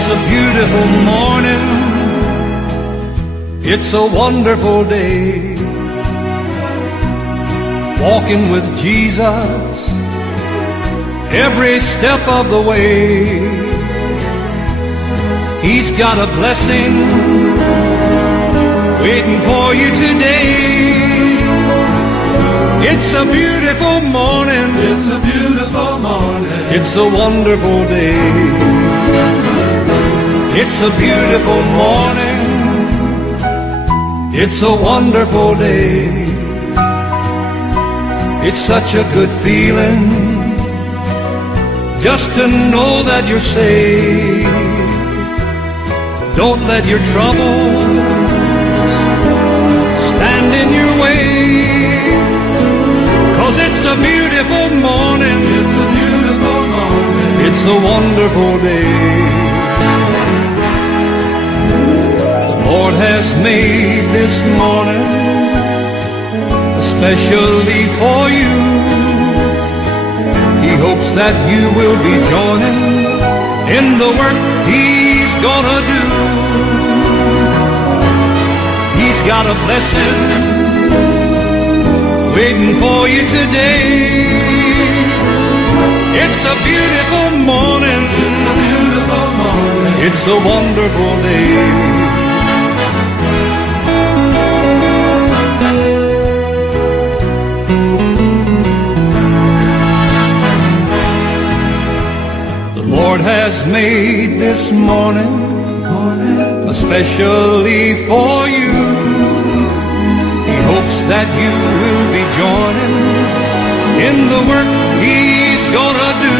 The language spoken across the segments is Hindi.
It's a beautiful morning, it's a wonderful day, walking with Jesus every step of the way. He's got a blessing waiting for you today. It's a beautiful morning, it's a beautiful morning, it's a wonderful day. It's a beautiful morning, it's a wonderful day. It's such a good feeling just to know that you're saved. Don't let your troubles stand in your way, 'cause it's a beautiful morning, it's a beautiful morning, it's a wonderful day. The Lord has made this morning especially for you. He hopes that you will be joining in the work He's gonna do. He's got a blessing waiting for you today. It's a beautiful morning, it's a beautiful morning, it's a wonderful day. Lord has made this morning especially for you. He hopes that you will be joining in the work He's gonna do.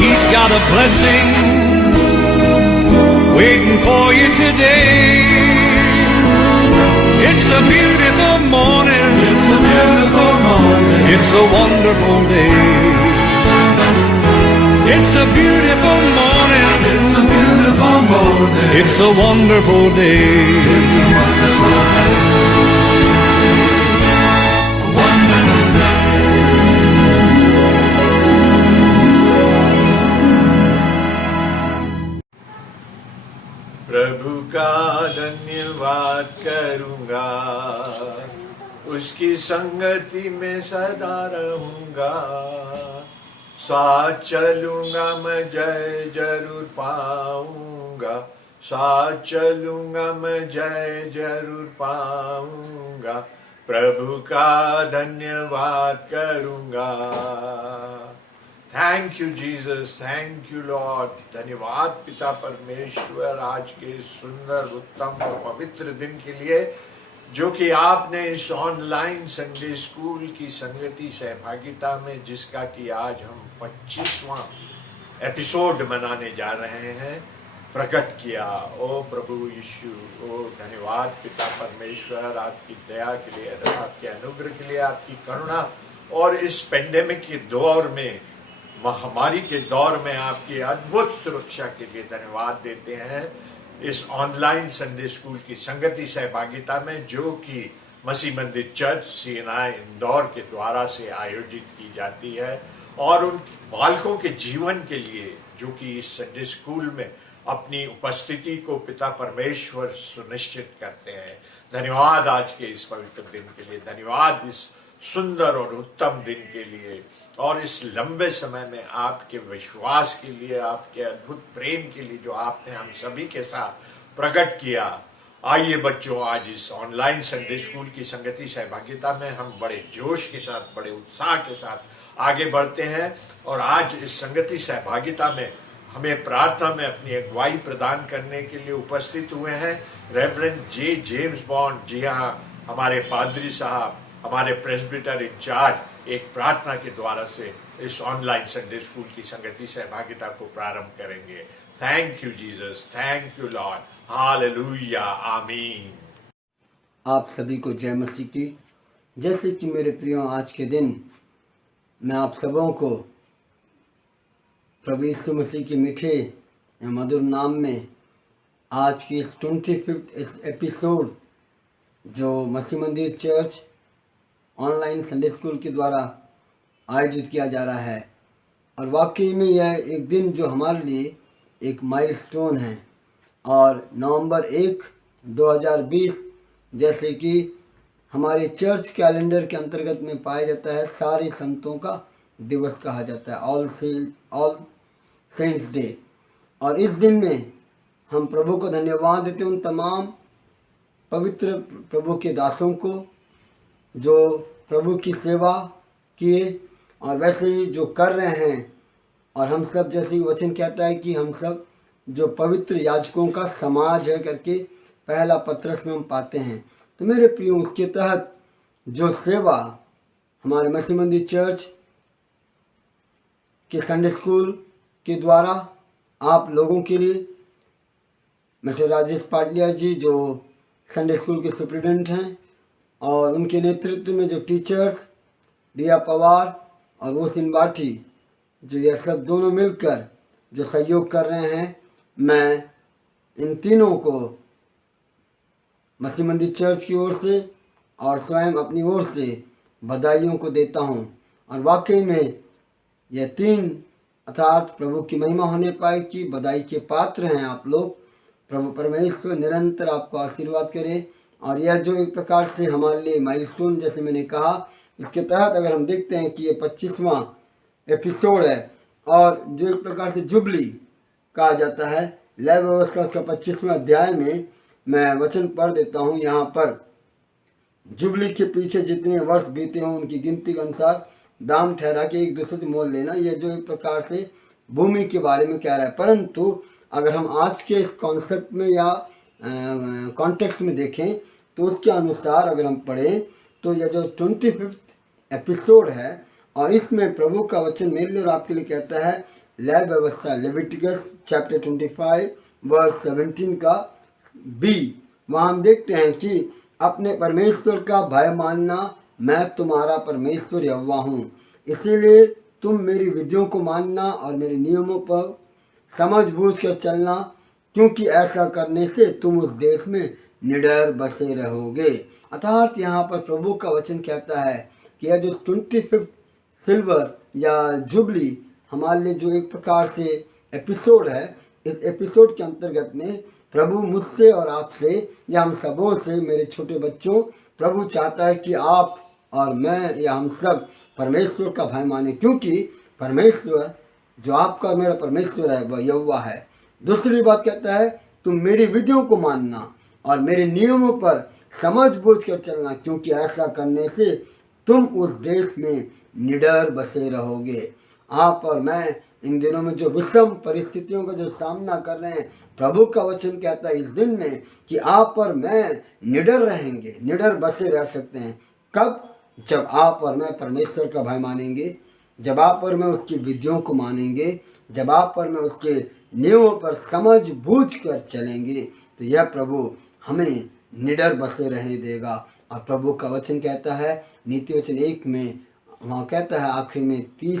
He's got a blessing waiting for you today. It's a beautiful morning, it's a beautiful morning, it's a wonderful day. It's a beautiful morning, it's a beautiful morning, it's a wonderful day. It's a wonderful day, a wonderful day. प्रभु का धन्यवाद करूंगा, उसकी संगति में सदा रहूंगा। साथ चलूंगा मैं जय जरूर पाऊंगा, साथ चलूंगा मैं जय जरूर पाऊंगा। प्रभु का धन्यवाद करूंगा। Thank you Jesus, thank you Lord. धन्यवाद पिता परमेश्वर आज के सुंदर उत्तम और पवित्र दिन के लिए जो कि आपने इस ऑनलाइन संडे स्कूल की संगति सहभागिता में, जिसका कि आज हम 25वां एपिसोड मनाने जा रहे हैं, प्रकट किया। ओ प्रभु यीशु, ओ धन्यवाद पिता परमेश्वर आपकी दया के लिए, आपके अनुग्रह के लिए, आपकी करुणा, और इस पेंडेमिक के दौर में, महामारी के दौर में आपकी अद्भुत सुरक्षा के लिए धन्यवाद देते हैं। इस ऑनलाइन संडे स्कूल की संगति सहभागिता में जो कि मसीह मंदिर चर्च सीएनआई इंदौर के द्वारा से आयोजित की जाती है, और उन बालकों के जीवन के लिए जो कि इस संडे स्कूल में अपनी उपस्थिति को पिता परमेश्वर सुनिश्चित करते हैं। धन्यवाद आज के इस पवित्र दिन के लिए, धन्यवाद इस सुंदर और उत्तम दिन के लिए, और इस लंबे समय में आपके विश्वास के लिए, आपके अद्भुत प्रेम के लिए जो आपने हम सभी के साथ प्रकट किया। आइए बच्चों, आज इस ऑनलाइन संडे स्कूल की संगति सहभागिता में हम बड़े जोश के साथ, बड़े उत्साह के साथ आगे बढ़ते हैं। और आज इस संगति सहभागिता में हमें प्रार्थना में अपनी अगुवाई प्रदान करने के लिए उपस्थित हुए हैं रेवरेंड जे जेम्स बॉन्ड। जी हाँ, हमारे पादरी साहब, हमारे प्रेस्बिटर इंचार्ज एक प्रार्थना के द्वारा से इस ऑनलाइन संडे स्कूल की संगति सहभागिता को प्रारंभ करेंगे। Thank you Jesus, thank you Lord, hallelujah, आमीन। आप सभी को जय मसीह की। जैसे कि मेरे प्रियो, आज के दिन मैं आप सबों को प्रभु यीशु मसीह के मीठे मधुर नाम में आज की 25th एपिसोड जो मसीह मंदिर चर्च ऑनलाइन संडे स्कूल के द्वारा आयोजित किया जा रहा है, और वाकई में यह एक दिन जो हमारे लिए एक माइलस्टोन है। और नवंबर 1, 2020 जैसे कि हमारे चर्च कैलेंडर के अंतर्गत में पाया जाता है, सारे संतों का दिवस कहा जाता है, ऑल सेंट्स डे। और इस दिन में हम प्रभु को धन्यवाद देते हैं उन तमाम पवित्र प्रभु के दासों को जो प्रभु की सेवा किए और वैसे ही जो कर रहे हैं। और हम सब, जैसे वचन कहता है कि हम सब जो पवित्र याजकों का समाज है करके पहला पत्रस में हम पाते हैं। तो मेरे प्रियो, उसके तहत जो सेवा हमारे मसीह मंदिर चर्च के संडे स्कूल के द्वारा आप लोगों के लिए, मिस्टर राजेश पाटिया जी जो संडे स्कूल के सुप्रिटेंडेंट हैं, और उनके नेतृत्व में जो टीचर्स रिया पवार और वो सिंबाठी, जो यह सब दोनों मिलकर जो सहयोग कर रहे हैं, मैं इन तीनों को मसीह मंदिर चर्च की ओर से और स्वयं अपनी ओर से बधाइयों को देता हूँ। और वाकई में यह तीन अर्थात प्रभु की महिमा होने पाए कि बधाई के पात्र हैं आप लोग। प्रभु परमेश्वर निरंतर आपको आशीर्वाद करे। और यह जो एक प्रकार से हमारे लिए माइलस्टोन, जैसे मैंने कहा, इसके तहत अगर हम देखते हैं कि ये 25वां एपिसोड है और जो एक प्रकार से जुबली कहा जाता है, लय व्यवस्था का 25वां अध्याय में मैं वचन पढ़ देता हूँ। यहाँ पर जुबली के पीछे जितने वर्ष बीते हों उनकी गिनती के अनुसार दाम ठहरा के एक दूसरे से मोल लेना, यह जो एक प्रकार से भूमि के बारे में कह रहा है। परंतु अगर हम आज के इस कॉन्सेप्ट में या कॉन्टेक्स्ट में देखें तो उसके अनुसार अगर हम पढ़ें तो यह जो 25वां एपिसोड है और इसमें प्रभु का वचन मेरे लिए और आपके लिए कहता है लय व्यवस्था, लेविटिकस चैप्टर 25 वर्स 17 का बी। वहाँ हम देखते हैं कि अपने परमेश्वर का भय मानना, मैं तुम्हारा परमेश्वर यहोवा हूँ, इसीलिए तुम मेरी विधियों को मानना और मेरे नियमों पर समझ बूझ कर चलना, क्योंकि ऐसा करने से तुम उस देश में निडर बसे रहोगे। अर्थात यहाँ पर प्रभु का वचन कहता है कि यह जो 25वां सिल्वर या जुबली हमारे लिए जो एक प्रकार से एपिसोड है, इस एपिसोड के अंतर्गत में प्रभु मुझसे और आपसे या हम सबों से, मेरे छोटे बच्चों, प्रभु चाहता है कि आप और मैं या हम सब परमेश्वर का भय माने, क्योंकि परमेश्वर जो आपका और मेरा परमेश्वर है वह यहोवा है। दूसरी बात कहता है तुम मेरी विधियों को मानना और मेरे नियमों पर समझ बूझ कर चलना, क्योंकि ऐसा करने से तुम उस देश में निडर बसे रहोगे। आप और मैं इन दिनों में जो विषम परिस्थितियों का जो सामना कर रहे हैं, प्रभु का वचन कहता है इस दिन में कि आप और मैं निडर रहेंगे, निडर बसे रह सकते हैं। कब? जब आप और मैं परमेश्वर का भय मानेंगे, जब आप और मैं उसकी विधियों को मानेंगे, जब आप और मैं उसके नियमों पर समझ बूझ कर चलेंगे, तो यह प्रभु हमें निडर बसे रहने देगा। और प्रभु का वचन कहता है नीति वचन 1 में, वहाँ कहता है आखिरी में 30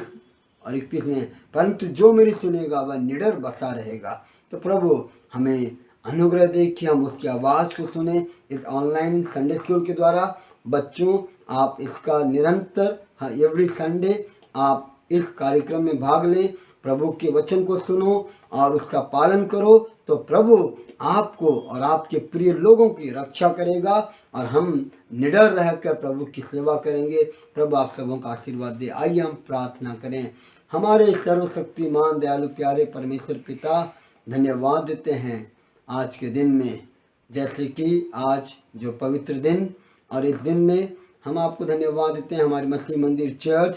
और 31 में, परंतु जो मेरी सुनेगा वह निडर बसा रहेगा। तो प्रभु हमें अनुग्रह दे कि हम उसकी आवाज़ को सुने इस ऑनलाइन संडे स्कूल के द्वारा। बच्चों, आप इसका निरंतर एवरी संडे आप इस कार्यक्रम में भाग लें, प्रभु के वचन को सुनो और उसका पालन करो, तो प्रभु आपको और आपके प्रिय लोगों की रक्षा करेगा और हम निडर रहकर प्रभु की सेवा करेंगे। प्रभु आप सबों का आशीर्वाद दे। आइए हम प्रार्थना करें। हमारे सर्वशक्तिमान दयालु प्यारे परमेश्वर पिता, धन्यवाद देते हैं आज के दिन में, जैसे कि आज जो पवित्र दिन, और इस दिन में हम आपको धन्यवाद देते हैं हमारे मसीह मंदिर चर्च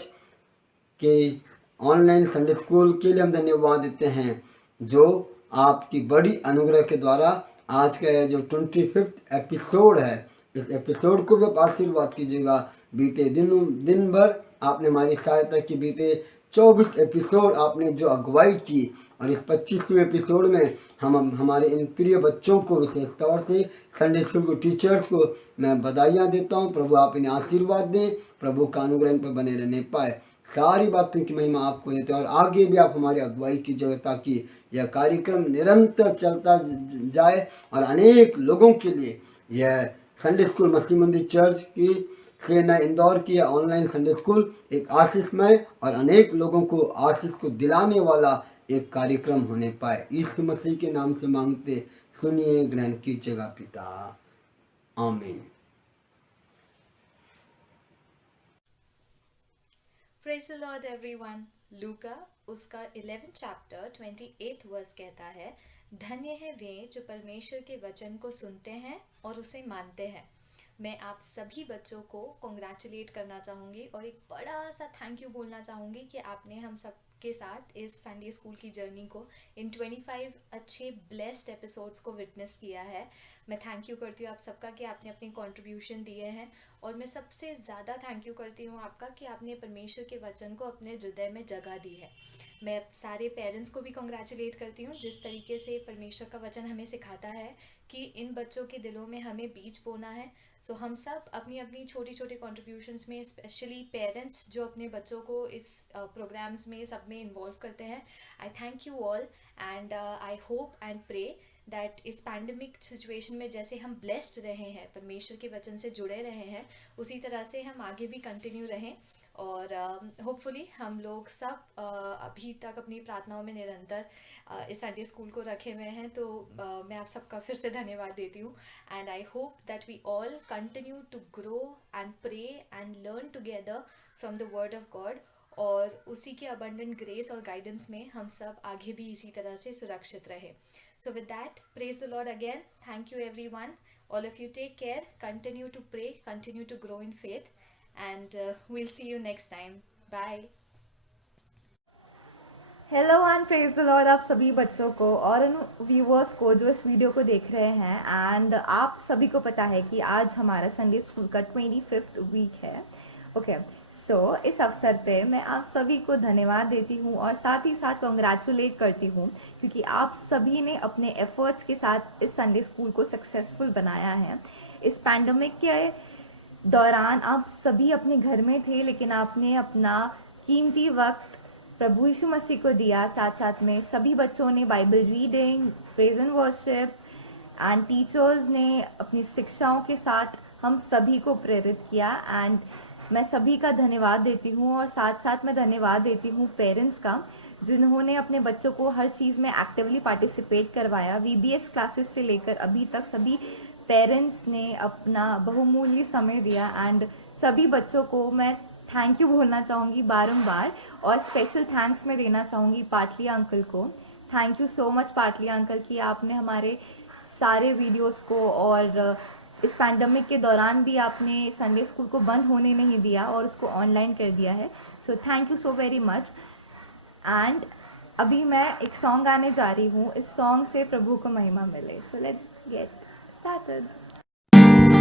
के ऑनलाइन संडे स्कूल के लिए हम धन्यवाद देते हैं, जो आपकी बड़ी अनुग्रह के द्वारा आज का यह जो 25वां एपिसोड है, इस एपिसोड को भी आप आशीर्वाद कीजिएगा। बीते दिन भर आपने हमारी सहायता की, बीते 24 एपिसोड आपने जो अगुवाई की, और इस 25वें एपिसोड में हम हमारे इन प्रिय बच्चों को, विशेष तौर से संडे स्कूल के टीचर्स को मैं बधाइयाँ देता हूँ। प्रभु आप इन्हें आशीर्वाद दें, प्रभु का अनुग्रह इन पर बने रहने पाए। सारी बातों की महिमा आपको देते हैं और आगे भी आप हमारी अगुवाई कीजिएगा, ताकि यह कार्यक्रम निरंतर चलता जाए और अनेक लोगों के लिए यह संडे स्कूल मसीह मंदिर चर्च की सेना इंदौर की ऑनलाइन संडे स्कूल एक आशीषमय और अनेक लोगों को आशीष को दिलाने वाला एक कार्यक्रम होने पाए। यीशु मसीह के नाम से मांगते, सुनिए, ग्रहण कीजिएगा पिता, आमीन। Praise the Lord everyone. लूका उसका 11th चैप्टर 28th वर्स कहता है, धन्य है वे जो परमेश्वर के वचन को सुनते हैं और उसे मानते हैं। मैं आप सभी बच्चों को कॉन्ग्रेचुलेट करना चाहूँगी और एक बड़ा सा थैंक यू बोलना चाहूँगी कि आपने हम सब के साथ इस संडे स्कूल की जर्नी को इन 25 अच्छे ब्लेस्ड एपिसोड्स को विटनेस किया है। मैं थैंक यू करती हूँ आप सबका कि आपने अपनी कंट्रीब्यूशन दिए हैं, और मैं सबसे ज़्यादा थैंक यू करती हूँ आपका कि आपने परमेश्वर के वचन को अपने हृदय में जगह दी है। मैं सारे पेरेंट्स को भी कॉन्ग्रेचुलेट करती हूँ जिस तरीके से परमेश्वर का वचन हमें सिखाता है कि इन बच्चों के दिलों में हमें बीज बोना है। सो हम सब अपनी अपनी छोटी छोटी कॉन्ट्रीब्यूशंस में, स्पेशली पेरेंट्स जो अपने बच्चों को इस प्रोग्राम्स में सब में इन्वॉल्व करते हैं, I thank you all and I hope and pray that इस पैंडमिक सिचुएशन में जैसे हम ब्लेस्ड रहे हैं, परमेश्वर के वचन से जुड़े रहे हैं, उसी तरह से हम आगे भी कंटिन्यू रहें। और होपफुली हम लोग सब अभी तक अपनी प्रार्थनाओं में निरंतर इस संडे स्कूल को रखे हुए हैं। तो मैं आप सबका फिर से धन्यवाद देती हूँ and I hope that we all continue to grow and pray and learn together from the word of God, और उसी के अबंडेंट ग्रेस और गाइडेंस में हम सब आगे भी इसी तरह से सुरक्षित रहे। So with that, praise the Lord again, thank you everyone, all of you take care, continue to pray, continue to grow in faith, and we'll see you next time. Bye. Hello and praise the Lord आप सभी बच्चों को और उन व्यूअर्स को जो इस वीडियो को देख रहे हैं। एंड आप सभी को पता है कि आज हमारा संडे स्कूल का 25th वीक है। ओके, सो इस अवसर पे मैं आप सभी को धन्यवाद देती हूँ और साथ ही साथ कॉन्ग्रेचुलेट करती हूँ क्योंकि आप सभी ने अपने एफर्ट्स के साथ इस संडे स्कूल को सक्सेसफुल बनाया है। इस पैंडमिक के दौरान आप सभी अपने घर में थे, लेकिन आपने अपना कीमती वक्त प्रभु यीशु मसीह को दिया। साथ साथ में सभी बच्चों ने Bible reading, praise and worship and teachers ने अपनी शिक्षाओं के साथ हम सभी को प्रेरित किया। एंड मैं सभी का धन्यवाद देती हूँ और साथ साथ मैं धन्यवाद देती हूँ पेरेंट्स का, जिन्होंने अपने बच्चों को हर चीज़ में एक्टिवली पार्टिसिपेट करवाया। VBS क्लासेस से लेकर अभी तक सभी पेरेंट्स ने अपना बहुमूल्य समय दिया एंड सभी बच्चों को मैं थैंक यू बोलना चाहूँगी बारंबार, और स्पेशल थैंक्स मैं देना चाहूँगी पाटलिया अंकल को। Thank you so much Patliya uncle कि आपने हमारे सारे वीडियोस को और इस पैंडमिक के दौरान भी आपने संडे स्कूल को बंद होने नहीं दिया और उसको ऑनलाइन कर दिया है। So thank you so very much. And अभी मैं एक सॉन्ग गाने जा रही हूँ, इस सॉन्ग से प्रभु को महिमा मिले। So let's get started. Thank you.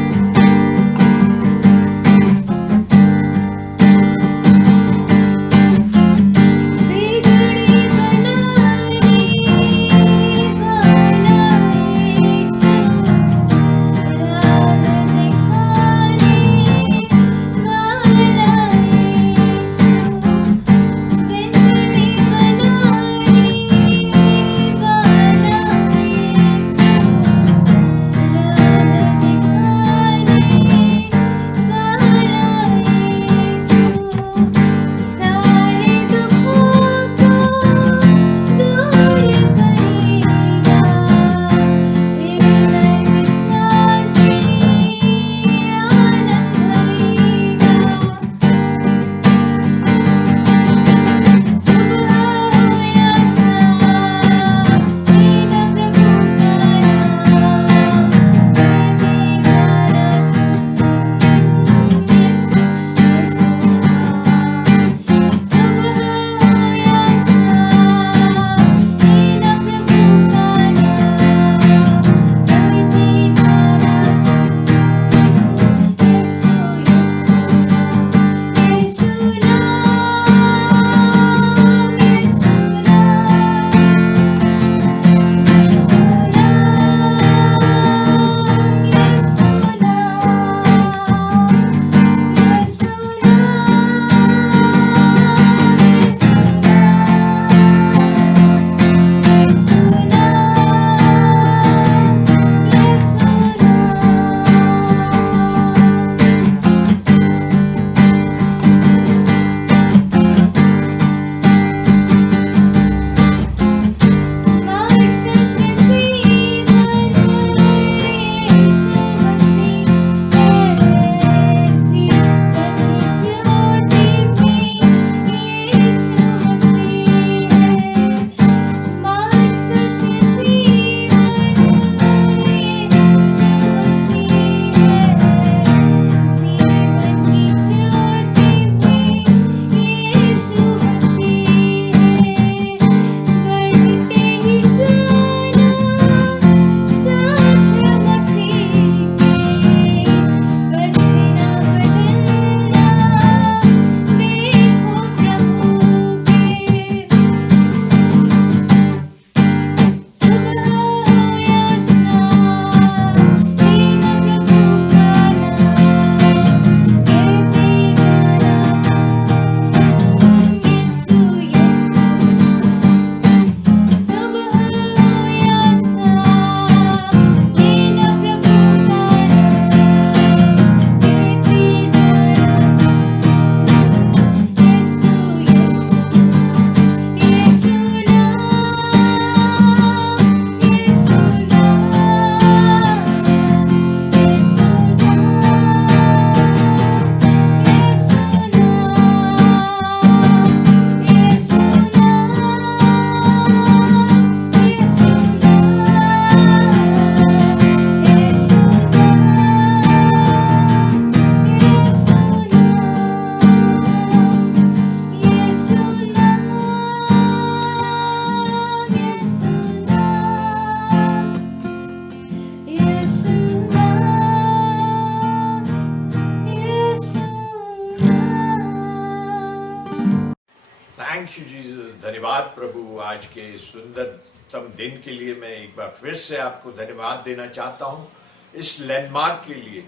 धन्यवाद प्रभु, आज के सुंदरतम दिन के लिए मैं एक बार फिर से आपको धन्यवाद देना चाहता हूँ। इस लैंडमार्क के लिए,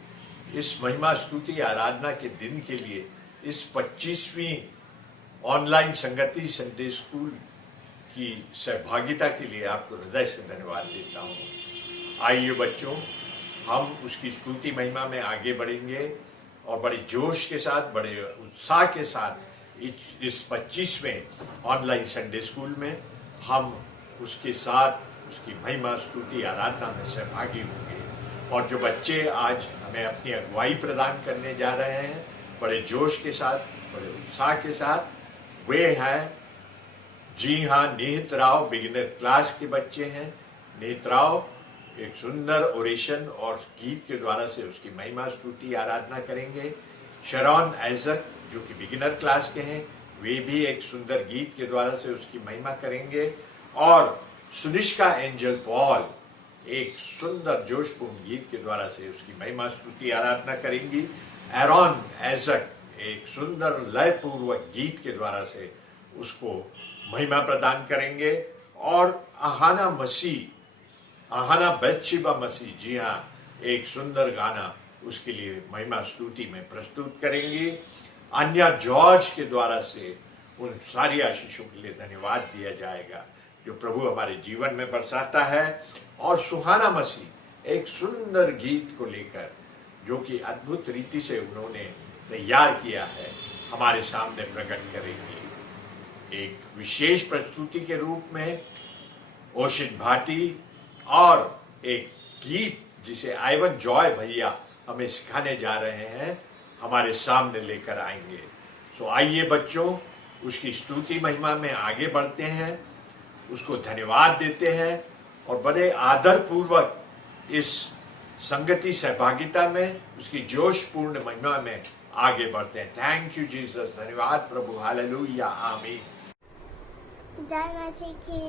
इस महिमा स्तुति आराधना के दिन के लिए, इस 25वीं ऑनलाइन संगति संडे स्कूल की सहभागिता के लिए आपको हृदय से धन्यवाद देता हूँ। आइए बच्चों, हम उसकी स्तुति महिमा में आगे बढ़ेंगे और बड़े जोश के साथ, बड़े उत्साह के साथ इस 25वें ऑनलाइन संडे स्कूल में हम उसके साथ उसकी महिमा स्तुति आराधना में सहभागी होंगे। और जो बच्चे आज हमें अपनी अगुवाई प्रदान करने जा रहे हैं बड़े जोश के साथ, बड़े उत्साह के साथ, वे हैं, जी हाँ, निहित राव बिगिनर क्लास के बच्चे हैं। निहित राव एक सुंदर ओरेशन और गीत के द्वारा से उसकी महिमा स्तुति आराधना करेंगे। शरॉन आइजक जो कि बिगिनर क्लास के हैं, वे भी एक सुंदर गीत के द्वारा से उसकी महिमा करेंगे। और सुनिष्का एंजल पॉल एक सुंदर जोशपूर्ण गीत के द्वारा से उसकी महिमा स्तुति आराधना करेंगी। एरॉन आइजक एक सुंदर लयपूर्वक गीत के द्वारा से उसको महिमा प्रदान करेंगे। और आहाना बेत्शिबा मसीह, जी हाँ, एक सुंदर गाना उसके लिए महिमा स्तुति में प्रस्तुत करेंगी। अन्या जॉर्ज के द्वारा से उन सारी आशीषों के लिए धन्यवाद दिया जाएगा जो प्रभु हमारे जीवन में बरसाता है। और सुहाना मसीह एक सुंदर गीत को लेकर, जो कि अद्भुत रीति से उन्होंने तैयार किया है, हमारे सामने प्रकट करेंगे। एक विशेष प्रस्तुति के रूप में ओशित भाटी और एक गीत जिसे आइवन जॉय भैया हमें सिखाने जा रहे हैं, हमारे सामने लेकर आएंगे। सो आइए बच्चों, उसकी स्तुति महिमा में आगे बढ़ते हैं, उसको धन्यवाद देते हैं और बड़े आदर पूर्वक इस संगति सहभागिता में उसकी जोशपूर्ण महिमा में आगे बढ़ते हैं। थैंक यू जीसस, धन्यवाद प्रभु, हालेलुया, आमीन। जय मसीह की,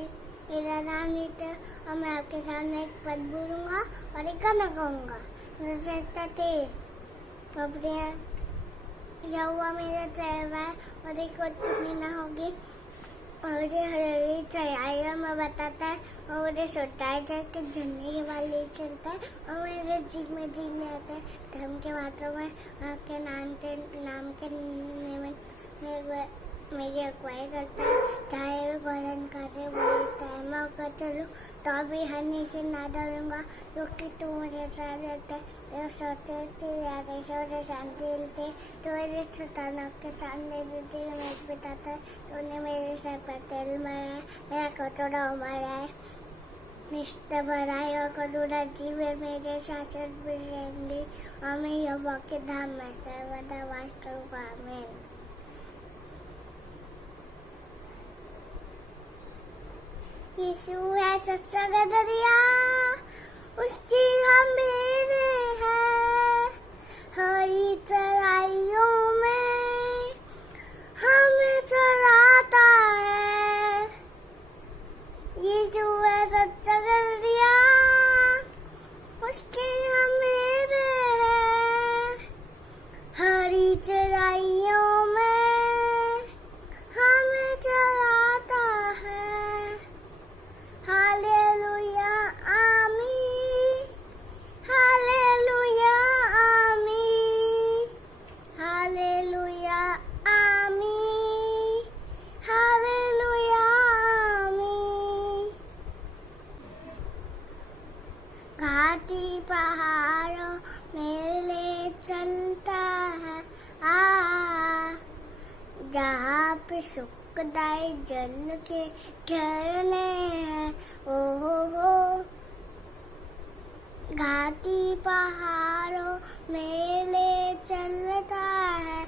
मेरा नाम नीत है और मैं आपके सामने एक पद बोलूँगा और एक गाना गाऊँगा। यहोवा मेरा चेहरा है और एक कमी ना होगी, और मुझे हरी चढ़ाइयों में बताता है और मुझे सोचता है कि झंडे के बाल ले चलता है और मेरे जी में जी ले आता है। धर्म के बातों में आपके नाम के निमित्त मेरी अगुवाई करता है। चाहे वे भजन करे बुरी टाइम होकर चलूँ तो भी हनी से ना डरूंगा, क्योंकि तू मुझे साथ देता है। तेरे सोते तेरे आगे से शांति मिलती है, तो मेरे सतानों के सामने देती है मैं बिताता है। तूने मेरे सर पर तेल मारा है, मेरा कटोरा उमारा है। निश्चय भराई और कटोरा जीवन मेरे शासन भी रहेंगी और मैं यहोवा के धाम में सर्वदा वास करूँगा। आमीन। यीशु है सच्चा दरिया, उसकी हम मेरे हैं, हरी चराइयों में हमें चराता है। यीशु है सच्चा दरिया, उसकी हम मेरे हैं, हरी चराइयों में हमें चराता है। हालेलुया आमीन, हालेलुया आमीन, हालेलुया आमीन, हालेलुया आमीन। घाटी पहाड़ों में ले चलता है, जहाँ पे सुखदाई जल के झरने हैं। ओ घाटी पहाड़ों में ले चलता है,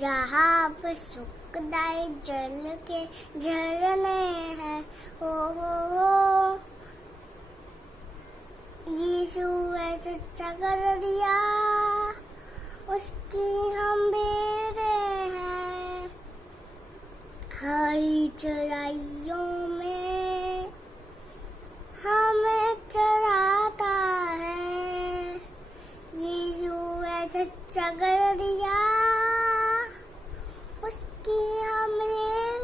जहाँ पे सुखदाई जल के झरने हैं। ओ यीशु है सच्चा दरिया, उसकी हम मेरे हैं, हरी चराइयों में हमें चराता है। यीशु है सच्चा दरिया, उसकी हम मेरे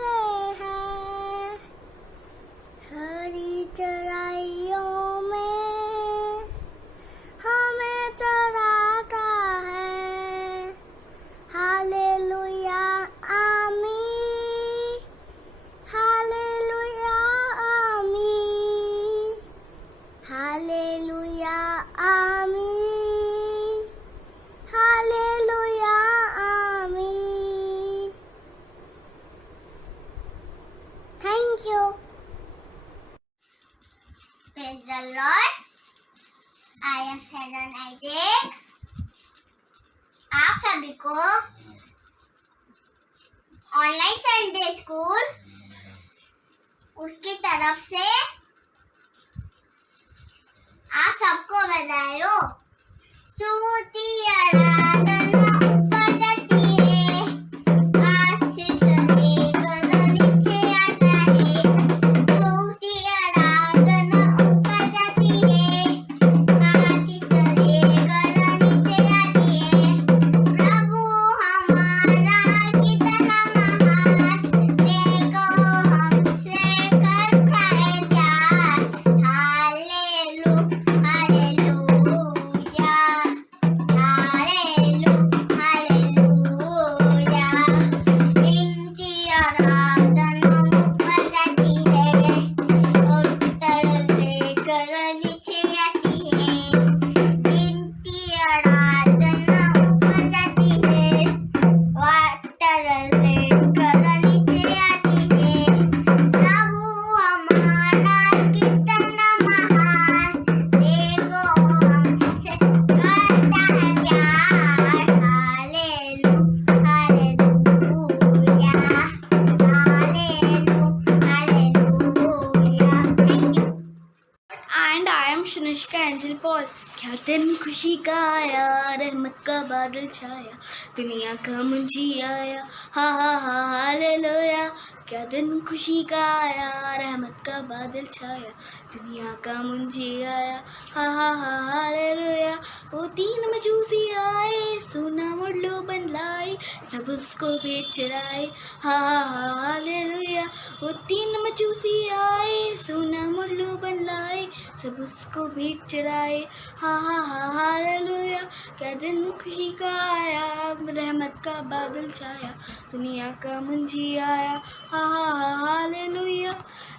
हालेलुया आमीन, हालेलुया आमीन। Thank you. Praise the Lord. I am Sharon Isaac. आप सभी को ऑनलाइन संडे स्कूल उसकी तरफ से आप सबको बधाई हो। स्तुति आराधना उपजती है, आशीष लेकर नीचे आता है। स्तुति आराधना उपजती है, आशीष लेकर नीचे आती है। प्रभु हमारा कितना महान, देखो हमसे करता है प्यार। Hallelujah hallelujah hallelujah. इनकी आराधना उपजती है और उत्तर लेकर नीचे आती है। इनकी आराधना उपजती है, वाटर लेकर नीचे आती है। प्रभु हमारा कितना महान, देखो हमसे करता है प्यार। Hallelujah hallelujah hallelujah. Thank you. And I am Shanushka Angel Paul. क्या दिन खुशी का आया, रहमत का बादल छाया, दुनिया का मुंजी आया, हा हा हा हालेलुया। क्या दिन खुशी का आया, रहमत का बादल छाया, दुनिया का मुंजी आया, हा हा हा हालेलुया। वो 3 मजूसी आए, सोना मुरलो बन लाए, सब उसको भेंट चढ़ाए, हा हा हा हालेलुया। वो 3 मजूसी आए, सोना मुरलो बन लाए, सब उसको भेंट चढ़ाए, हा हा हा हालेलुया। क्या दिन खुशी का आया, रहमत का बादल छाया, दुनिया का मुंजी आया, हा हा हा हालेलुया।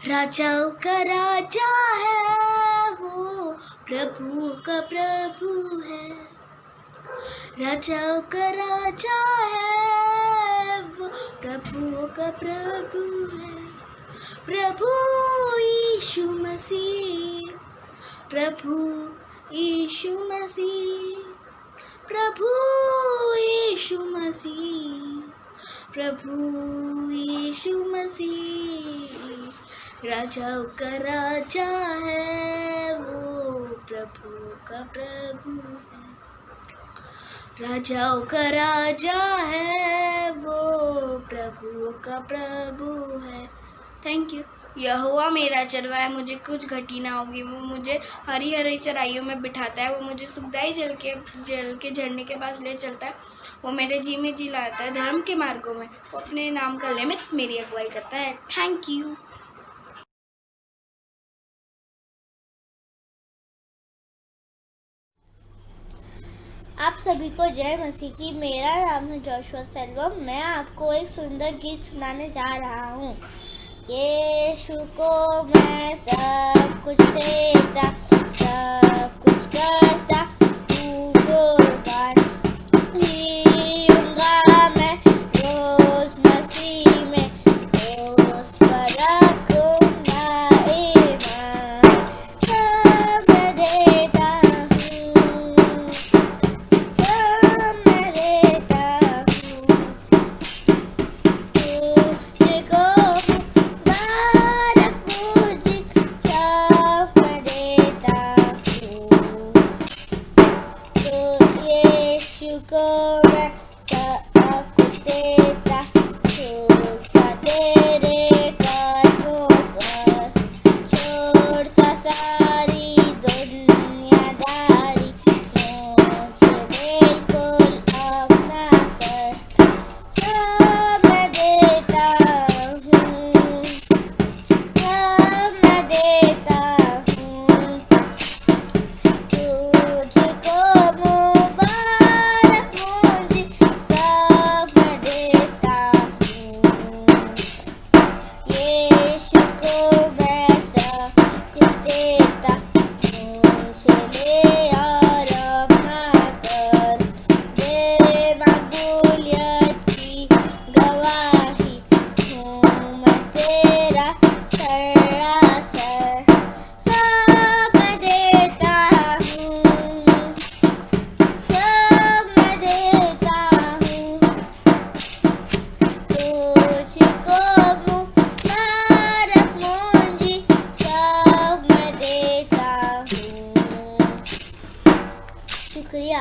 राजाओं का राजा है वो, प्रभु का प्रभु है। राजाओं का राजा है वो, प्रभु का प्रभु है। प्रभु यीशु मसीह, प्रभु यीशु मसीह, प्रभु यीशु मसीह, प्रभु यीशु मसीह। राजाओं का राजा है वो, प्रभु का प्रभु है। राजाओं का राजा है वो, प्रभु का प्रभु है। Thank you. यहोवा मेरा चरवाहा, मुझे कुछ घटी ना होगी। वो मुझे हरी हरी चराइयों में बिठाता है, वो मुझे सुखदाई जल के झरने के पास ले चलता है। वो मेरे जी में जी लाता है, धर्म के मार्गों में वो अपने नाम का लिमिट मेरी अगुवाई करता है। Thank you. आप सभी को जय मसीह की। मेरा नाम है जोशुआ सेल्वम। मैं आपको एक सुंदर गीत सुनाने जा रहा हूँ। यीशु को मैं सब कुछ देता, सब कुछ करता, तू कुर्बान जीऊंगा मैं रोज मसीह में, रोज पर रखूंगा ईमान। सब मैं देता हूँ, सब मैं देता हूँ, तुझको मुबारक मुझे सब मैं देता हूँ।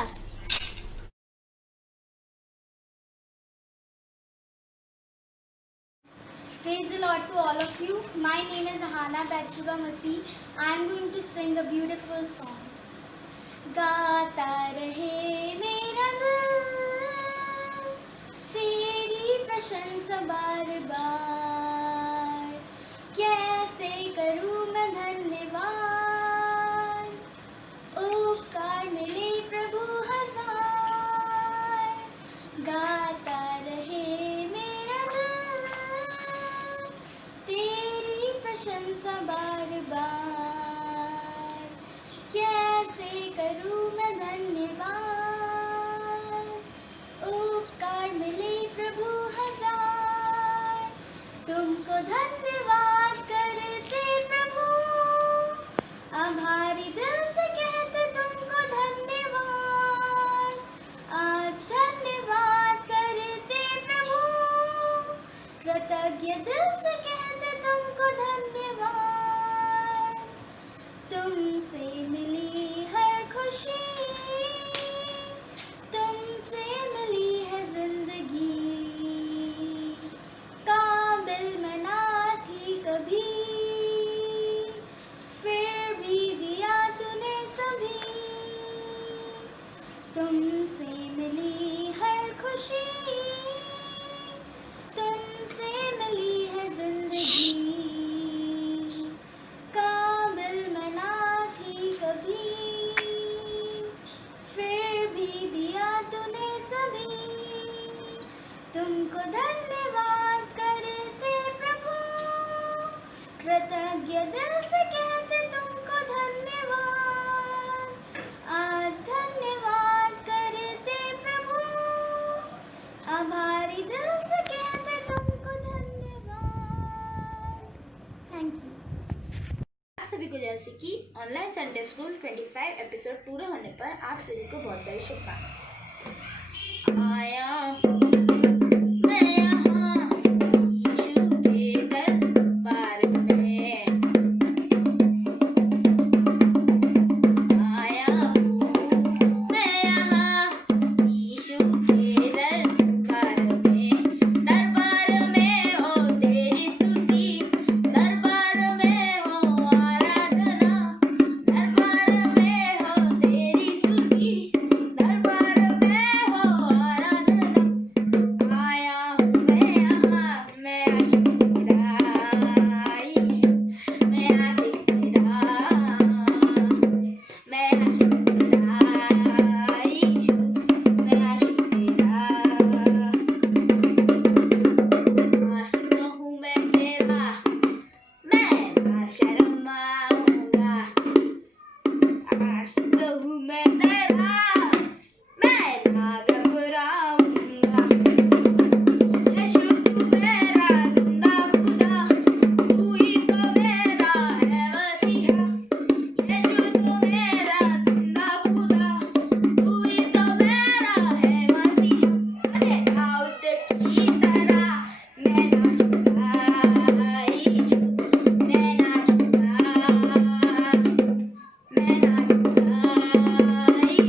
बेटा। Praise the Lord to all of you. My name is Ahana Batshuba Masih. I am going to sing a beautiful song. गाता रहे मेरा दिल तेरी प्रशंसा बार बार, कैसे करूँ मैं धन्यवाद, उपकार मिले प्रभु हजार। गाता रहे मेरा दिल तेरी प्रशंसा बार बार, कैसे करूँ मैं धन्यवाद, उपकार मिले प्रभु हजार। तुमको धन्यवाद करते प्रभु, आभारी दिल से कहते तुमको धन्यवाद। आज धन्यवाद करते प्रभु, कृतज्ञ दिल से कहते तुमको धन्यवाद। तुमसे मिली हर खुशी, तुमसे मिली है जिंदगी, काबिल मैं ना थी कभी, फिर भी दिया तूने सभी। तुमसे मिली हर खुशी, तुमसे मिली है जिंदगी, काबिल मैं ना थी कभी, फिर भी दिया तूने सभी। तुमको धन्यवाद करते प्रभु, कृतज्ञ दिल से कहते तुमको धन्यवाद। आज धन्यवाद करते प्रभु, आभारी दिल से कहते तुमको धन्यवाद। Thank you. आप सभी को जैसे कि ऑनलाइन संडे स्कूल 25 एपिसोड पूरे होने पर आप सभी को बहुत सारी शुभकामनाएं। आया हूँ मैं यहाँ यीशु के दरबार में, आया हूँ मैं यहाँ यीशु के दरबार में हो तेरी स्तुति, दरबार में हो आराधना, दरबार में हो तेरी स्तुति, दरबार में हो आराधना। आया हूँ मैं यहाँ, मैं आशिक तेरा यीशु, मैं आशिक तेरा, मैं आशिक तेरा यीशु, मैं आशिक तेरा, आशिक हूँ मैं तेरा, मैं ना शर्माऊंगा, आशिक हूँ मैं तेरा, मैं ना घबराऊंगा। यीशु तू मेरा जिंदा खुदा, तू ही तो मेरा है मसीहा। यीशु तू मेरा जिंदा खुदा, तू ही तो मेरा है मसीहा। अरे दाऊद की तरह मैं नाचूंगा यीशु, मैं नाचूंगा, मैं नाचूंगा यीशु,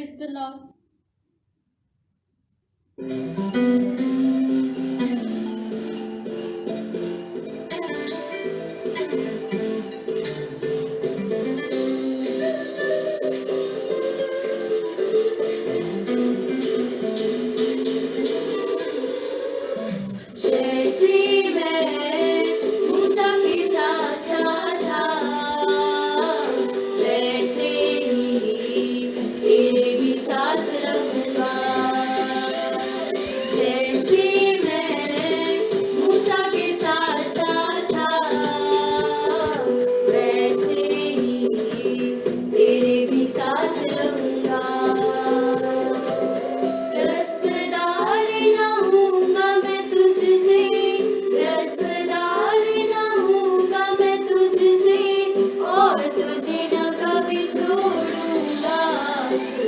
Praise the Lord. जैसे मैं मूसा के साथ था, वैसे ही तेरे भी साथ रहूंगा। जैसे मैं मूसा के साथ था, वैसे ही तेरे भी साथ रहूंगा। रसदार ना हूँगा मैं तुझसे, रसदार ना हूँगा मैं तुझसे, और तुझे न कभी छोड़ूंगा।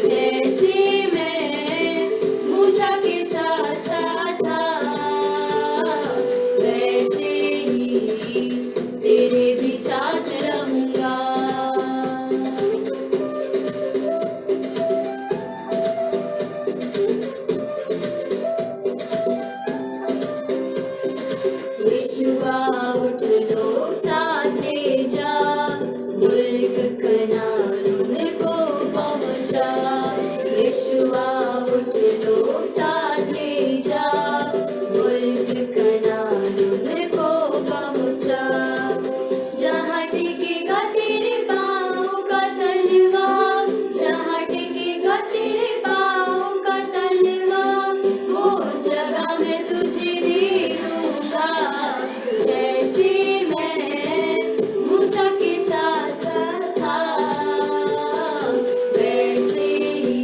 जैसे मैं मूसा के साथ था, वैसे ही तेरे भी साथ रहूंगा। यीशुआ उठ लो साथ ले जा, मुल्क कनान को पहुंचा। यीशुआ उठ लो साथ ले जा, मुल्क कनान को पहुंचा। जहाँ टिकेगा तेरे पाँव का तलवा, जहाँ टिकेगा तेरे पाँव का तलवा, वो जगह मैं तुझे दे दूंगा। जैसे मैं मूसा के साथ था, वैसे ही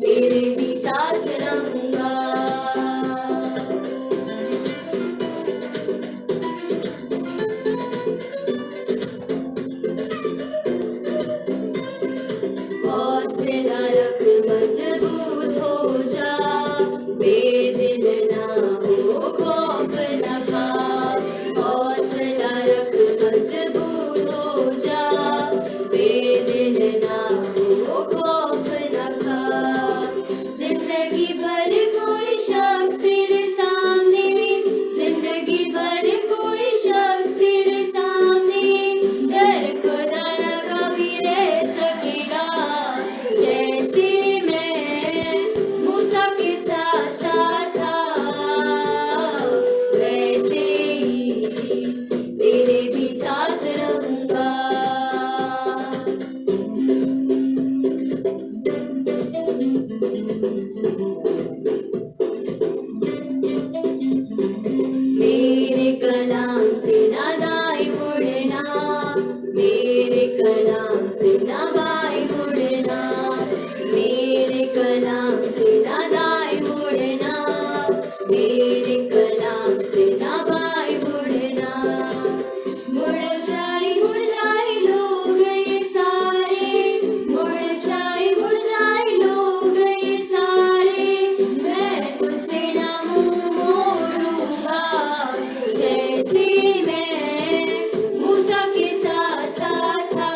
तेरे भी साथ रहूंगा। हौसला रख मजबूत हो जा, बेदिल ना हो खौफ न खा। हौसला रख मजबूत हो जा, बेदिल ना हो खौफ न खा। जिंदगी भर कोई शख्स तेरे सामने, जिंदगी भर कोई शख्स तेरे सामने, डर खुदा न कभी रह सकेगा। जैसे मैं मूसा के साथ था, वैसे ही तेरे भी साथ रहूंगा। मेरे कलाम से ना दाएं मुड़ना, मेरे कलाम से ना बाएं मुड़ना, मेरे कलाम से ना दाएं मुड़ना, मेरे कलाम से ना बाएं मुड़ना। मुड़ जाए लोग ये सारे, मुड़ जाए लोग ये सारे, मैं तुझसे ना मुँह मोड़ूंगा। जैसे मैं मूसा के साथ था,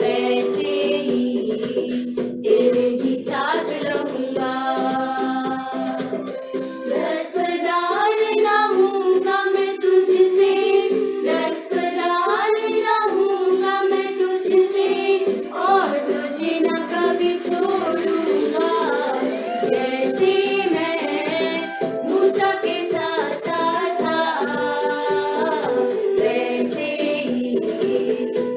वैसे ही तेरे भी साथ रहूंगा। रसदार ना हूँगा मैं तुझसे, रसदार ना हूँगा मैं तुझसे, और तुझे न कभी छोड़ूंगा। जैसे मैं मूसा के साथ था, वैसे ही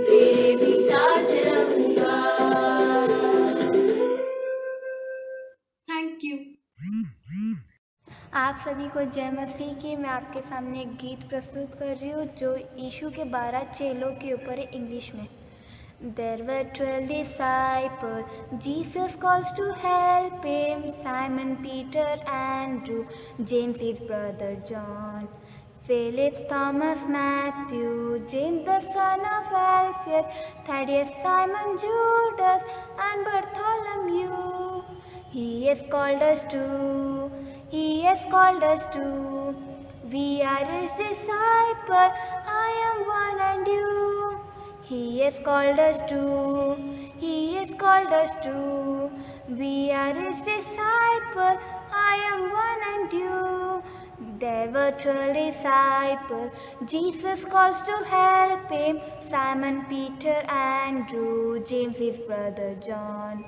तेरे भी साथ रहूंगा। Thank you. आप सभी को जय मसीह की। मैं आपके सामने एक गीत प्रस्तुत कर रही हूँ जो यीशु के 12 चेलों के ऊपर है, इंग्लिश में। There were 12 disciples, Jesus calls to help him, Simon, Peter, Andrew, James his brother John, Philip, Thomas, Matthew, James the son of Alphaeus, Thaddeus, Simon, Judas, and Bartholomew. He has called us to, He has called us to. We are His disciple, I am one and you. He has called us to, He has called us to. We are His disciple. I am one and you. There were 12 disciples. Jesus calls to help him. Simon, Peter, Andrew, James, his brother John,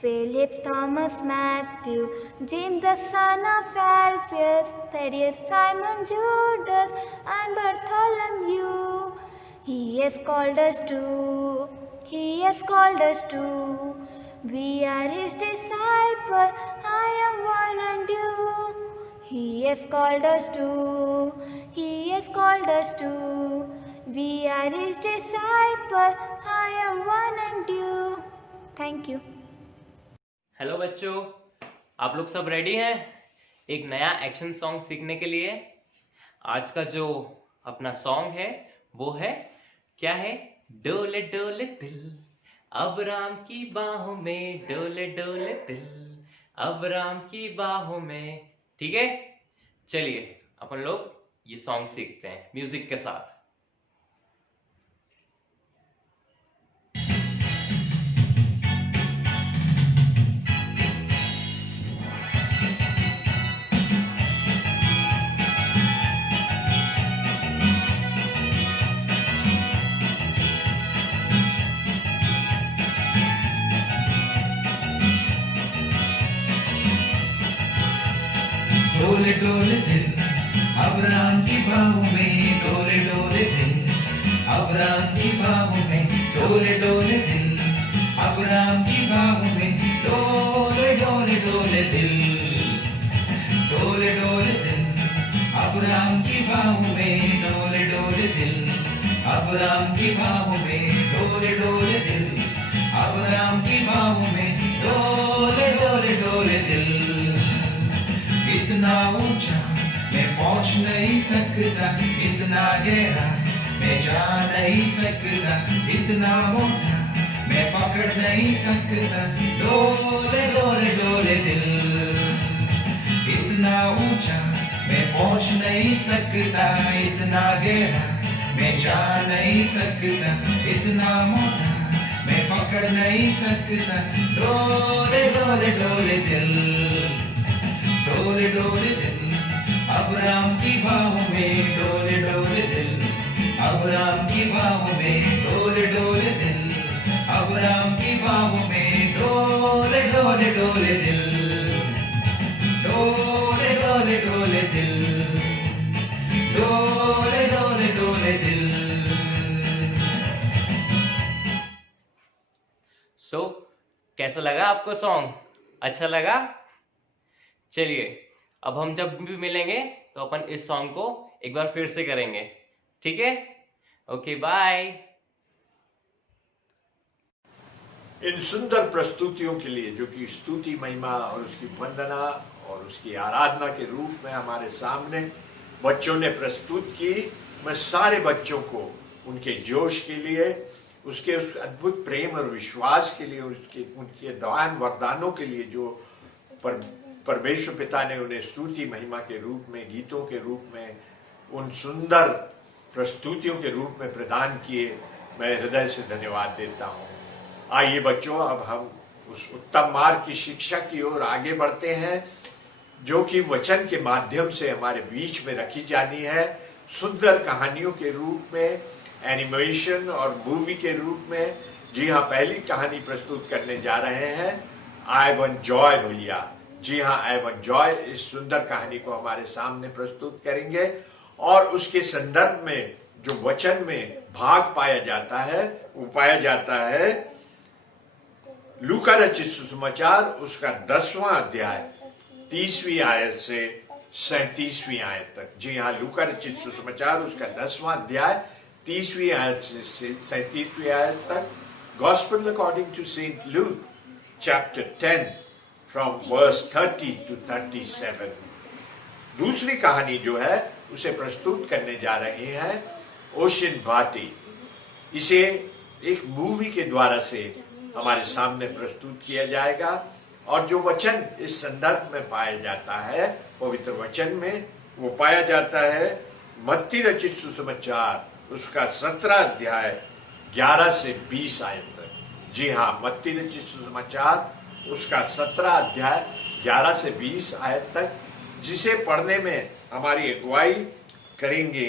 Philip, Thomas, Matthew, James the son of Alphaeus, Thaddeus, Simon, Judas, and Bartholomew. He has called us to. He has called us to. We are His disciple. I am one and you. He has called us to. He has called us to. We are His disciple. I am one and you. Thank you. Hello बच्चों, आप लोग सब रेडी हैं एक नया एक्शन सॉन्ग सीखने के लिए? आज का जो अपना सॉन्ग है वो है क्या है? डोले डोले दिल अब राम की बाहों में, डोले डोले दिल अब राम की बाहों में। ठीक है, चलिए अपन लोग ये सॉन्ग सीखते हैं म्यूजिक के साथ। डोले डोले दिल अब राम की बाहों में, डोले डोले दिल अब राम की बाहों में, डोले डोले दिल अब राम की बाहों में, डोले डोले डोले दिल, डोले डोले दिल अब राम की बाहों में, डोले डोले दिल अब राम की बाहों में, डोले डोले दिल अब राम की बाहों में, डोले डोले डोले दिल। इतना ऊंचा मैं पहुंच नहीं सकता, इतना गहरा मैं जा नहीं सकता, इतना मोटा मैं पकड़ नहीं सकता, डोले डोले डोले दिल। इतना ऊंचा मैं पहुंच नहीं सकता, इतना गहरा मैं जा नहीं सकता, इतना मोटा मैं पकड़ नहीं सकता, डोले डोले डोले दिल, डोले डोले दिल अब राम की बाहों में, डोले डोले दिल अब राम की बाहों में, डोले डोले दिल अब राम की बाहों में, डोले डोले डोले दिल, डोले डोले डोले दिल, डोले डोले डोले दिल। सो कैसा लगा आपको सॉन्ग? अच्छा लगा? चलिए अब हम जब भी मिलेंगे तो अपन इस सॉन्ग को एक बार फिर से करेंगे, ठीक है? Okay, bye. इन सुंदर प्रस्तुतियों के लिए जो कि स्तुति, महिमा और उसकी वंदना और उसकी आराधना के रूप में हमारे सामने बच्चों ने प्रस्तुत की, मैं सारे बच्चों को उनके जोश के लिए, उसके उस अद्भुत प्रेम और विश्वास के लिए, उनके दान वरदानों के लिए जो परमेश्वर पिता ने उन्हें स्तुति महिमा के रूप में, गीतों के रूप में, उन सुंदर प्रस्तुतियों के रूप में प्रदान किए, मैं हृदय से धन्यवाद देता हूँ। आइए बच्चों, अब हम उस उत्तम मार्ग की शिक्षा की ओर आगे बढ़ते हैं जो कि वचन के माध्यम से हमारे बीच में रखी जानी है, सुंदर कहानियों के रूप में, एनिमेशन और मूवी के रूप में। जी हाँ, पहली कहानी प्रस्तुत करने जा रहे हैं आइवन जॉय भैया। जी हाँ, आइवन जॉय इस सुंदर कहानी को हमारे सामने प्रस्तुत करेंगे और उसके संदर्भ में जो वचन में भाग पाया जाता है वो पाया जाता है लूका रचित सुसमाचार उसका 10वां अध्याय 30वीं आयत से 37वीं आयत तक। जी हाँ, लूका रचित सुसमाचार उसका 10वां अध्याय 30वीं आयत से 37वीं आयत तक। Gospel according to Saint Luke chapter 10 from verse 30 to 37। दूसरी कहानी जो है उसे प्रस्तुत करने जा रहे हैं ओशियन भाटी। इसे एक मूवी के द्वारा से हमारे सामने प्रस्तुत किया जाएगा और जो वचन इस संदर्भ में पाया जाता है, पवित्र वचन में, वो पाया जाता है मत्ती रचित सुसमाचार उसका 17 अध्याय 11 से 20 आयत तक। जी हाँ, मत्ती रचित सुसमाचार उसका 17 अध्याय 11 से 20 आयत तक, जिसे पढ़ने में हमारी अगुवाई करेंगे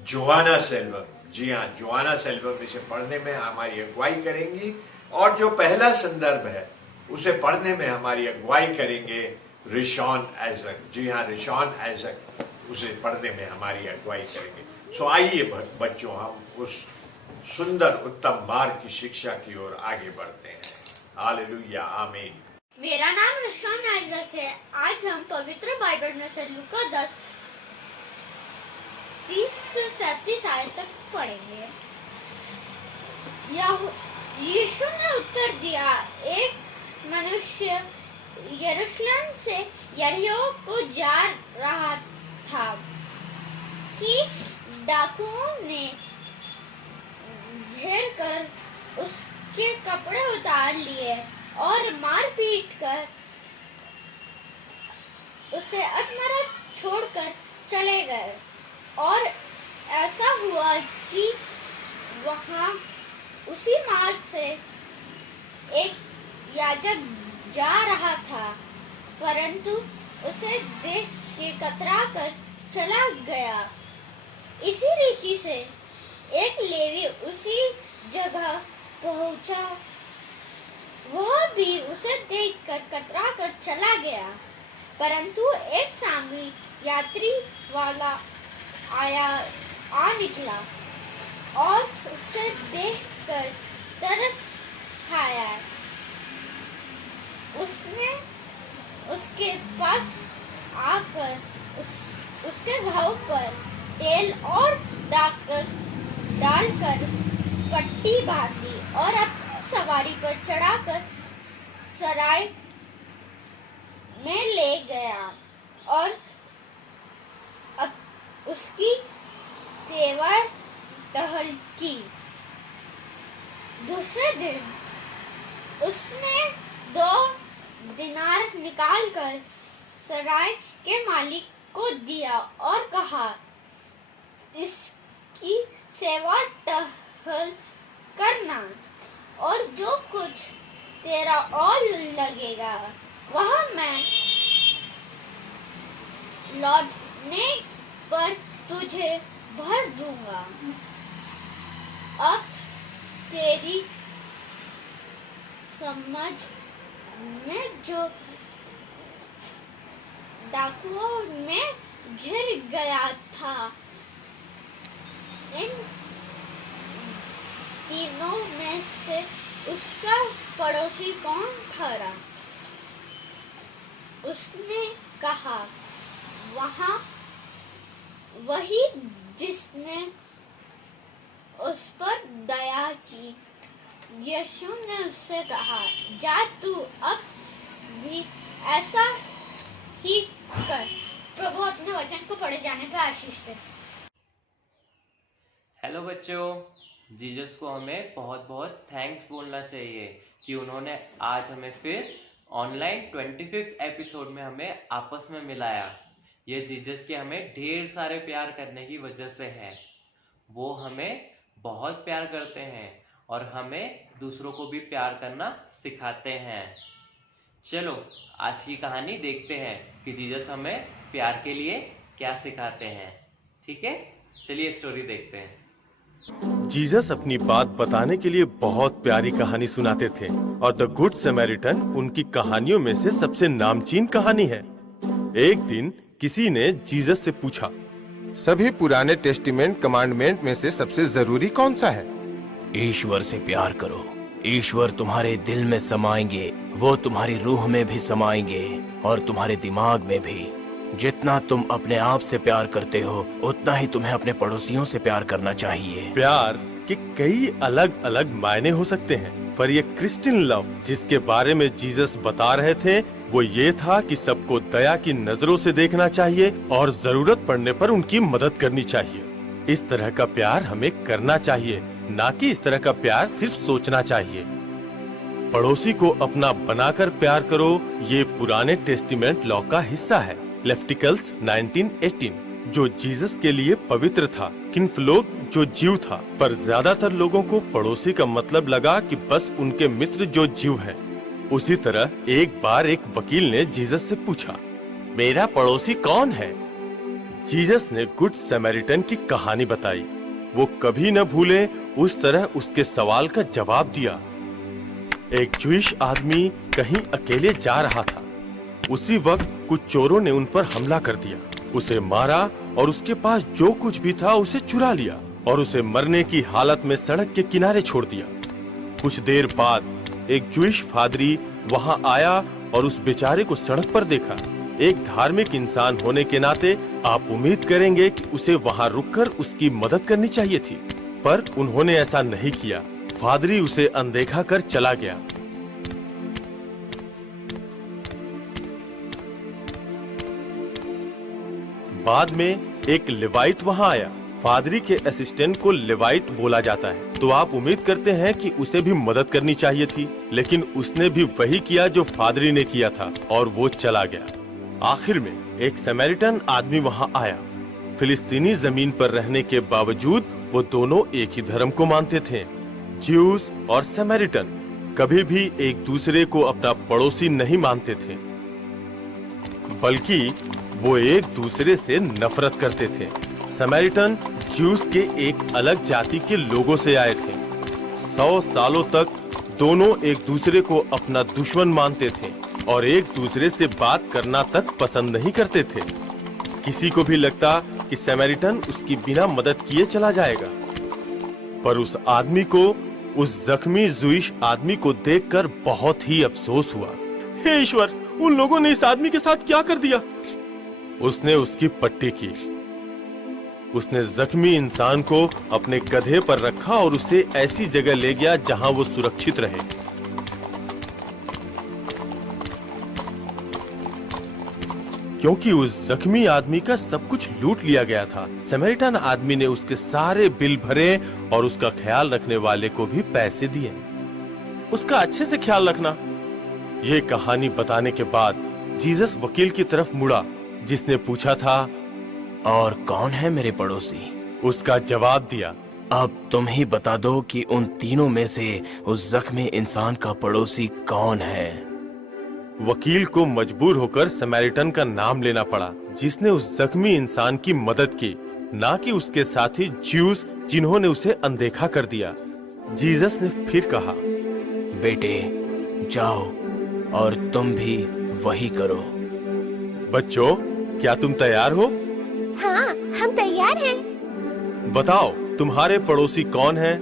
जोआना सेल्वम। जी हाँ, जोआना सेल्वम इसे पढ़ने में हमारी अगुवाई करेंगी। और जो पहला संदर्भ है उसे पढ़ने में हमारी अगुवाई करेंगे रिशॉन आइजक। जी हाँ, रिशॉन आइजक उसे पढ़ने में हमारी अगुवाई करेंगे। सो आइए बच्चों, हम उस सुंदर उत्तम मार्ग की शिक्षा की ओर आगे बढ़ते हैं। हालेलुया, आमीन। मेरा नाम रिशॉन आइजक है। आज हम पवित्र बाइबल में से लूका 10 30 से 37 आयत तक पढ़ेंगे। यीशु ने उत्तर दिया, एक मनुष्य यरूशलेम से यरीहो को जा रहा था कि डाकुओं ने घेर कर उसके कपड़े उतार लिए और मार पीट कर उसे अधमरा छोड़कर चले गए। और ऐसा हुआ कि वहां उसी मार्ग से एक याजक जा रहा था, परंतु उसे देख के कतरा कर चला गया। इसी रीति से एक लेवी उसी जगह पहुंचा, वह भी उसे देखकर कतरा कर चला गया, परंतु एक सामरी यात्री वाला आ निकला और उसे देखकर तरस खाया। उसने उसके पास आकर उसके घाव पर तेल और डालकर पट्टी बांधी और अपनी सवारी पर चढ़ाकर सराय में ले गया और उसकी सेवा टहल की। दूसरे दिन उसने 2 दिनार निकालकर सराय के मालिक को दिया और कहा, इसकी सेवा टहल करना और जो कुछ तेरा और लगेगा वह मैं लौटने पर तुझे भर दूंगा। अब तेरी समझ में जो डाकुओं में घिर गया था, इन तीनों में से उसका पड़ोसी कौन ठहरा? उसने कहा, वहाँ वही जिसने उस पर दया की। यीशु ने उससे कहा, जा तू अब भी ऐसा ही कर। प्रभु अपने वचन को पढ़े जाने पर आशीष दे। हेलो बच्चों, जीसस को हमें बहुत बहुत थैंक्स बोलना चाहिए कि उन्होंने आज हमें फिर ऑनलाइन 25th एपिसोड में हमें आपस में मिलाया। ये जीसस के हमें ढेर सारे प्यार करने की वजह से है। वो हमें बहुत प्यार करते हैं और हमें दूसरों को भी प्यार करना सिखाते हैं। चलो आज की कहानी देखते हैं कि जीसस हमें प्यार के लिए क्या सिखाते हैं। ठीक है, चलिए स्टोरी देखते हैं। जीसस अपनी बात बताने के लिए बहुत प्यारी कहानी सुनाते थे और द गुड समैरिटन उनकी कहानियों में से सबसे नामचीन कहानी है। एक दिन किसी ने जीसस से पूछा, सभी पुराने टेस्टिमेंट कमांडमेंट में से सबसे जरूरी कौन सा है? ईश्वर से प्यार करो। ईश्वर तुम्हारे दिल में समाएंगे, वो तुम्हारी रूह में भी समाएंगे और तुम्हारे दिमाग में भी। जितना तुम अपने आप से प्यार करते हो उतना ही तुम्हें अपने पड़ोसियों से प्यार करना चाहिए। प्यार के कई अलग अलग मायने हो सकते हैं, पर ये क्रिश्चियन लव जिसके बारे में जीसस बता रहे थे वो ये था कि सबको दया की नजरों से देखना चाहिए और जरूरत पड़ने पर उनकी मदद करनी चाहिए। इस तरह का प्यार हमें करना चाहिए, ना कि इस तरह का प्यार सिर्फ सोचना चाहिए। पड़ोसी को अपना बनाकर प्यार करो, ये पुराने टेस्टिमेंट लॉ का हिस्सा है। लेविटिकल्स 19:18 जो जीसस के लिए पवित्र था। किन लोग जो जीव था, पर ज्यादातर लोगों को पड़ोसी का मतलब लगा कि बस उनके मित्र जो जीव हैं। उसी तरह एक बार एक वकील ने जीसस से पूछा, मेरा पड़ोसी कौन है? जीसस ने गुड समैरिटन की कहानी बताई। वो कभी न भूले उस तरह उसके सवाल का जवाब दिया। एक ज्यूइश आदमी कहीं अकेले जा रहा था। उसी वक्त कुछ चोरों ने उन पर हमला कर दिया, उसे मारा और उसके पास जो कुछ भी था उसे चुरा लिया और उसे मरने की हालत में सड़क के किनारे छोड़ दिया। कुछ देर बाद एक ज्यूइश पादरी वहां आया और उस बेचारे को सड़क पर देखा। एक धार्मिक इंसान होने के नाते आप उम्मीद करेंगे कि उसे वहां रुककर उसकी मदद करनी चाहिए थी, पर उन्होंने ऐसा नहीं किया। पादरी उसे अनदेखा कर चला गया। बाद में एक लेवाइट वहां आया। पादरी के असिस्टेंट को लेवाइट बोला जाता है, तो आप उम्मीद करते हैं कि उसे भी मदद करनी चाहिए थी, लेकिन उसने भी वही किया जो पादरी ने किया था और वो चला गया। आखिर में एक समैरिटन आदमी वहां आया। फिलिस्तीनी जमीन पर रहने के बावजूद वो दोनों एक ही धर्म को मानते थे। ज्यूस और समैरिटन कभी भी एक दूसरे को अपना पड़ोसी नहीं मानते थे, बल्कि वो एक दूसरे से नफरत करते थे। समैरिटन ज्यूस के एक अलग जाति के लोगों से आए थे। 100 सालों तक दोनों एक दूसरे को अपना दुश्मन मानते थे और एक दूसरे से बात करना तक पसंद नहीं करते थे। किसी को भी लगता कि समैरिटन उसकी बिना मदद किए चला जाएगा, पर उस आदमी को, उस जख्मी ज्यूइश आदमी को देखकर बहुत ही अफसोस हुआ। हे ईश्वर, उन लोगों ने इस आदमी के साथ क्या कर दिया? उसने उसकी पट्टी की। उसने जख्मी इंसान को अपने गधे पर रखा और उसे ऐसी जगह ले गया जहां वो सुरक्षित रहे। क्योंकि उस जख्मी आदमी का सब कुछ लूट लिया गया था, समैरिटन आदमी ने उसके सारे बिल भरे और उसका ख्याल रखने वाले को भी पैसे दिए। उसका अच्छे से ख्याल रखना। ये कहानी बताने के बाद जीसस वकील की तरफ मुड़ा, जिसने पूछा था, और कौन है मेरे पड़ोसी? उसका जवाब दिया, अब तुम ही बता दो कि उन तीनों में से उस जख्मी इंसान का पड़ोसी कौन है? वकील को मजबूर होकर समैरिटन का नाम लेना पड़ा, जिसने उस जख्मी इंसान की मदद की, ना कि उसके साथी ज्यूस जिन्होंने उसे अनदेखा कर दिया। जीसस ने फिर कहा, बेटे जाओ और तुम भी वही करो। बच्चों, क्या तुम तैयार हो? हाँ, हम तैयार हैं। बताओ, तुम्हारे पड़ोसी कौन हैं?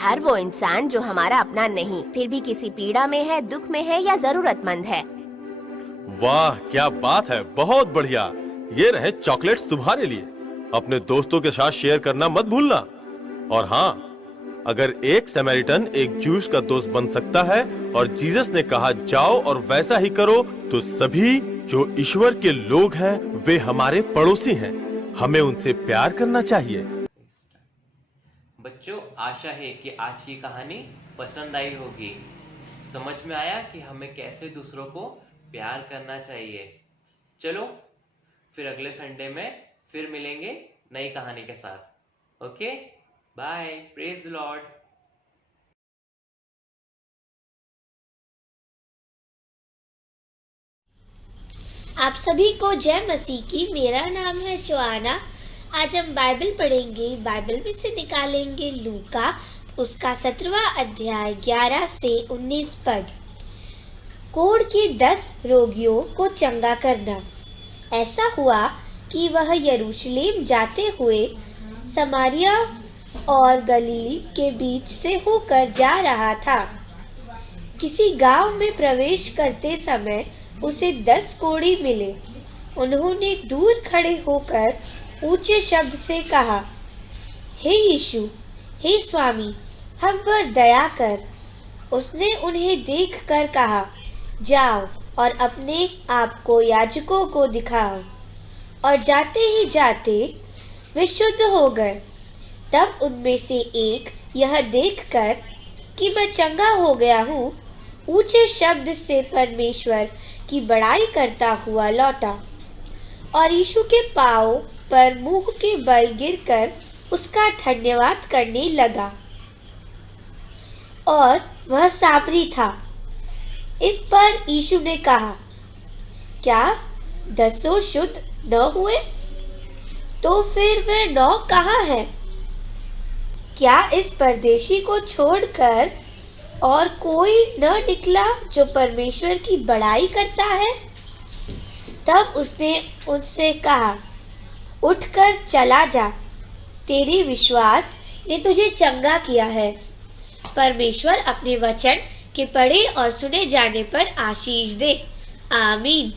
हर वो इंसान जो हमारा अपना नहीं, फिर भी किसी पीड़ा में है, दुख में है या जरूरतमंद है। वाह, क्या बात है, बहुत बढ़िया। ये रहे चॉकलेट्स तुम्हारे लिए। अपने दोस्तों के साथ शेयर करना मत भूलना। और हाँ, अगर एक समैरिटन एक ज्यूस का दोस्त बन सकता है और जीसस ने कहा जाओ और वैसा ही करो, तो सभी जो ईश्वर के लोग हैं वे हमारे पड़ोसी हैं। हमें उनसे प्यार करना चाहिए। बच्चों, आशा है कि आज की कहानी पसंद आई होगी। समझ में आया कि हमें कैसे दूसरों को प्यार करना चाहिए। चलो फिर अगले संडे में फिर मिलेंगे नई कहानी के साथ। Okay, bye, praise the Lord. आप सभी को जय मसीह की। मेरा नाम है जोआना। आज हम बाइबल पढ़ेंगे। बाइबल में से निकालेंगे लूका उसका 17वां अध्याय 11 से 19 पद। कोढ़ के 10 रोगियों को चंगा करना। ऐसा हुआ कि वह यरूशलेम जाते हुए समारिया और गलील के बीच से होकर जा रहा था। किसी गांव में प्रवेश करते समय उसे 10 कोढ़ी मिले। उन्होंने दूर खड़े होकर ऊंचे शब्द से कहा, हे यीशु, हे स्वामी, हम पर दया कर। उसने उन्हें देखकर कहा, जाओ और अपने आप को याजकों को दिखाओ। और जाते ही जाते वे शुद्ध हो गए। तब उनमें से एक यह देखकर कि मैं चंगा हो गया हूँ, ऊंचे शब्द से परमेश्वर की बड़ाई करता हुआ लौटा और यीशु के पाँव पर मुंह के बल गिरकर उसका धन्यवाद करने लगा और वह सामरी था। इस पर यीशु ने कहा, क्या 10 शुद्ध न हुए? तो फिर वे 9 कहाँ हैं? क्या इस परदेशी को छोड़कर और कोई न निकला जो परमेश्वर की बड़ाई करता है? तब उसने उनसे कहा, उठकर चला जा, तेरे विश्वास ने तुझे चंगा किया है। परमेश्वर अपने वचन के पढ़े और सुने जाने पर आशीष दे। आमीन।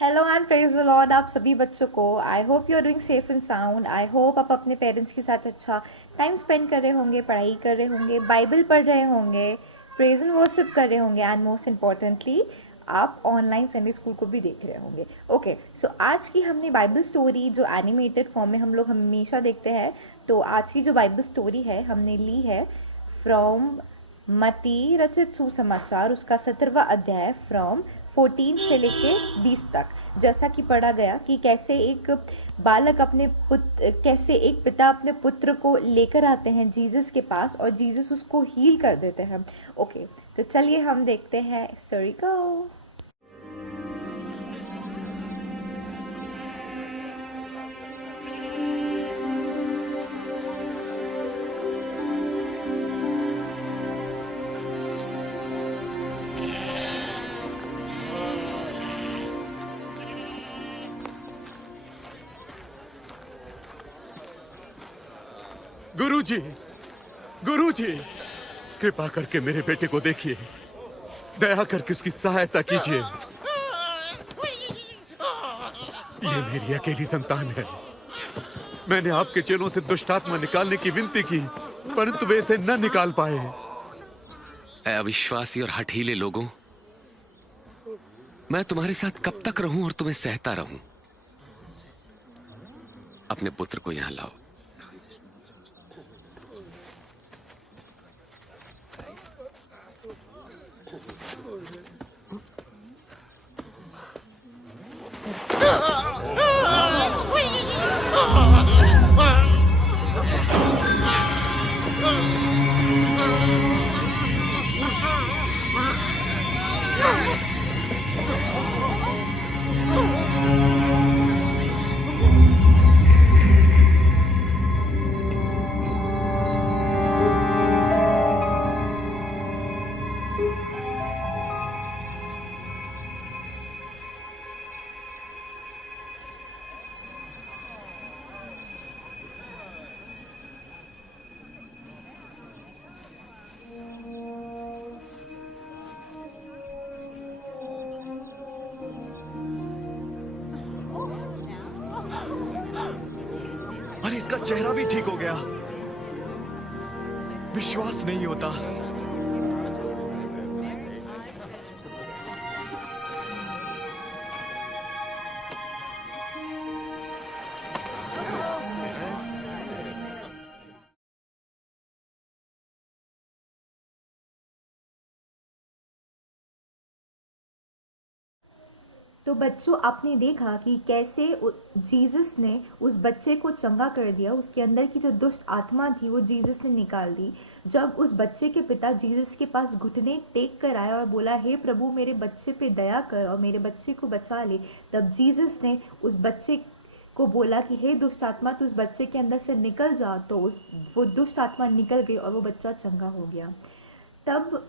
Hello and praise the Lord आप सभी बच्चों को। I hope you are doing safe and sound. I hope आप अपने पेरेंट्स के साथ अच्छा टाइम स्पेंड कर रहे होंगे, पढ़ाई कर रहे होंगे, बाइबल पढ़ रहे होंगे, प्रेज एंड वर्शिप कर रहे होंगे, एंड मोस्ट इम्पॉर्टेंटली आप ऑनलाइन संडे स्कूल को भी देख रहे होंगे। ओके, सो आज की हमने बाइबल स्टोरी जो एनिमेटेड फॉर्म में हम लोग हमेशा देखते हैं, तो आज की जो बाइबल स्टोरी है हमने ली है फ्रॉम मत्ती रचित सुसमाचार, उसका 17वां अध्याय फ्रॉम 14 से लेके 20 तक। जैसा कि पढ़ा गया कि कैसे एक बालक कैसे एक पिता अपने पुत्र को लेकर आते हैं जीसस के पास और जीसस उसको हील कर देते हैं। ओके, तो चलिए हम देखते हैं स्टोरी को। गुरुजी, गुरुजी, कृपा करके मेरे बेटे को देखिए, दया करके उसकी सहायता कीजिए। ये मेरी अकेली संतान है। मैंने आपके चेलों से दुष्ट आत्मा निकालने की विनती की, परंतु वे इसे न निकाल पाए। अविश्वासी और हठीले लोगों, मैं तुम्हारे साथ कब तक रहूं और तुम्हें सहता रहूं? अपने पुत्र को यहां लाओ। अरे इसका चेहरा भी ठीक हो गया। विश्वास नहीं होता। तो बच्चों, आपने देखा कि कैसे जीसस ने उस बच्चे को चंगा कर दिया। उसके अंदर की जो दुष्ट आत्मा थी वो जीसस ने निकाल दी। जब उस बच्चे के पिता जीसस के पास घुटने टेक कर आए और बोला, हे प्रभु मेरे बच्चे पे दया कर और मेरे बच्चे को बचा ले, तब जीसस ने उस बच्चे को बोला कि हे दुष्ट आत्मा, तू उस बच्चे के अंदर से निकल जा। तो वो दुष्ट आत्मा निकल गई और वो बच्चा चंगा हो गया। तब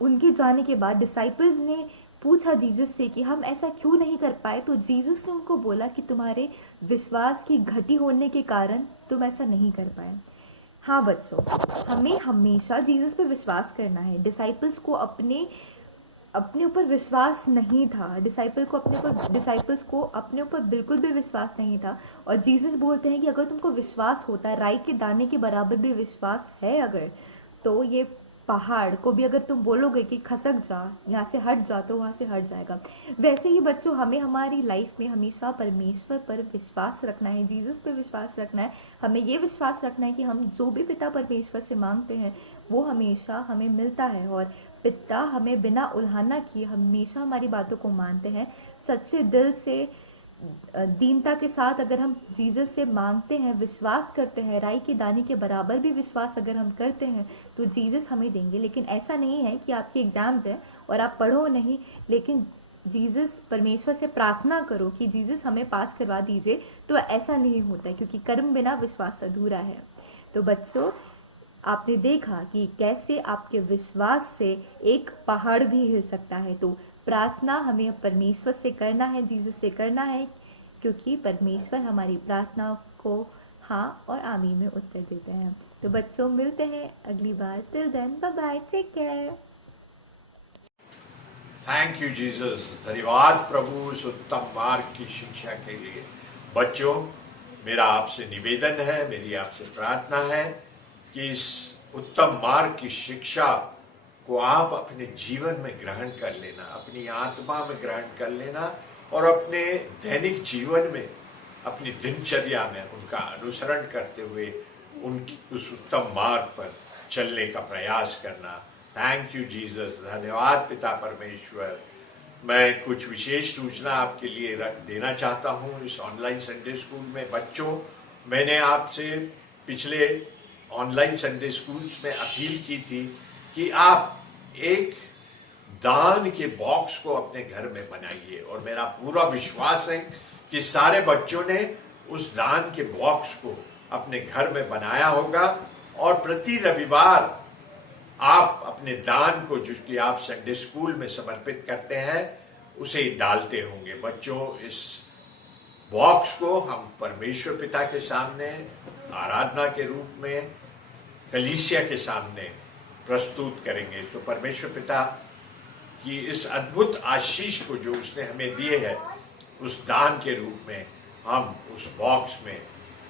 उनके जाने के बाद डिसाइपल्स ने पूछा जीसस से कि हम ऐसा क्यों नहीं कर पाए। तो जीसस ने उनको बोला कि तुम्हारे विश्वास की घटी होने के कारण तुम ऐसा नहीं कर पाए। हाँ बच्चों, हमें हमेशा जीसस पे विश्वास करना है। डिसाइपल्स को अपने ऊपर विश्वास नहीं था। डिसाइपल्स को अपने ऊपर बिल्कुल भी विश्वास नहीं था। और जीसस बोलते हैं कि अगर तुमको विश्वास होता है, राई के दाने के बराबर भी विश्वास है अगर, तो ये पहाड़ को भी अगर तुम बोलोगे कि खसक जा, यहाँ से हट जा, तो वहाँ से हट जाएगा। वैसे ही बच्चों, हमें हमारी लाइफ में हमेशा परमेश्वर पर विश्वास रखना है, जीसस पे विश्वास रखना है। हमें ये विश्वास रखना है कि हम जो भी पिता परमेश्वर से मांगते हैं वो हमेशा हमें मिलता है, और पिता हमें बिना उल्हाना किए हमेशा हमारी बातों को मानते हैं। सच्चे दिल से, दीनता के साथ अगर हम जीसस से मांगते हैं, विश्वास करते हैं, राई के दाने के बराबर भी विश्वास अगर हम करते हैं, तो जीसस हमें देंगे। लेकिन ऐसा नहीं है कि आपके एग्जाम्स हैं और आप पढ़ो नहीं, लेकिन जीसस, परमेश्वर से प्रार्थना करो कि जीसस हमें पास करवा दीजिए, तो ऐसा नहीं होता है, क्योंकि कर्म बिना विश्वास अधूरा है। तो बच्चों, आपने देखा कि कैसे आपके विश्वास से एक पहाड़ भी हिल सकता है। तो प्रार्थना हमें परमेश्वर से करना है, जीसस से करना है, क्योंकि परमेश्वर हमारी प्रार्थना को हाँ और आमीन में उत्तर देते हैं। तो बच्चों, मिलते हैं अगली बार। Till then, bye bye, take care. Thank you Jesus. धन्यवाद प्रभु उस उत्तम मार्ग की शिक्षा के लिए। बच्चों, मेरा आपसे निवेदन है, मेरी आपसे प्रार्थना है कि इस उत्तम मार्ग की शिक्षा को आप अपने जीवन में ग्रहण कर लेना, अपनी आत्मा में ग्रहण कर लेना, और अपने दैनिक जीवन में, अपनी दिनचर्या में उनका अनुसरण करते हुए उनकी उस उत्तम मार्ग पर चलने का प्रयास करना। Thank you Jesus. धन्यवाद पिता परमेश्वर। मैं कुछ विशेष सूचना आपके लिए देना चाहता हूँ इस ऑनलाइन संडे स्कूल में। बच्चों, मैंने आपसे पिछले ऑनलाइन संडे स्कूल्स में अपील की थी कि आप एक दान के बॉक्स को अपने घर में बनाइए, और मेरा पूरा विश्वास है कि सारे बच्चों ने उस दान के बॉक्स को अपने घर में बनाया होगा, और प्रति रविवार आप अपने दान को, जिसकी आप संडे स्कूल में समर्पित करते हैं, उसे डालते होंगे। बच्चों, इस बॉक्स को हम परमेश्वर पिता के सामने आराधना के रूप में कलीसिया के सामने प्रस्तुत करेंगे। तो परमेश्वर पिता की इस अद्भुत आशीष को जो उसने हमें दिए है, उस दान के रूप में हम उस बॉक्स में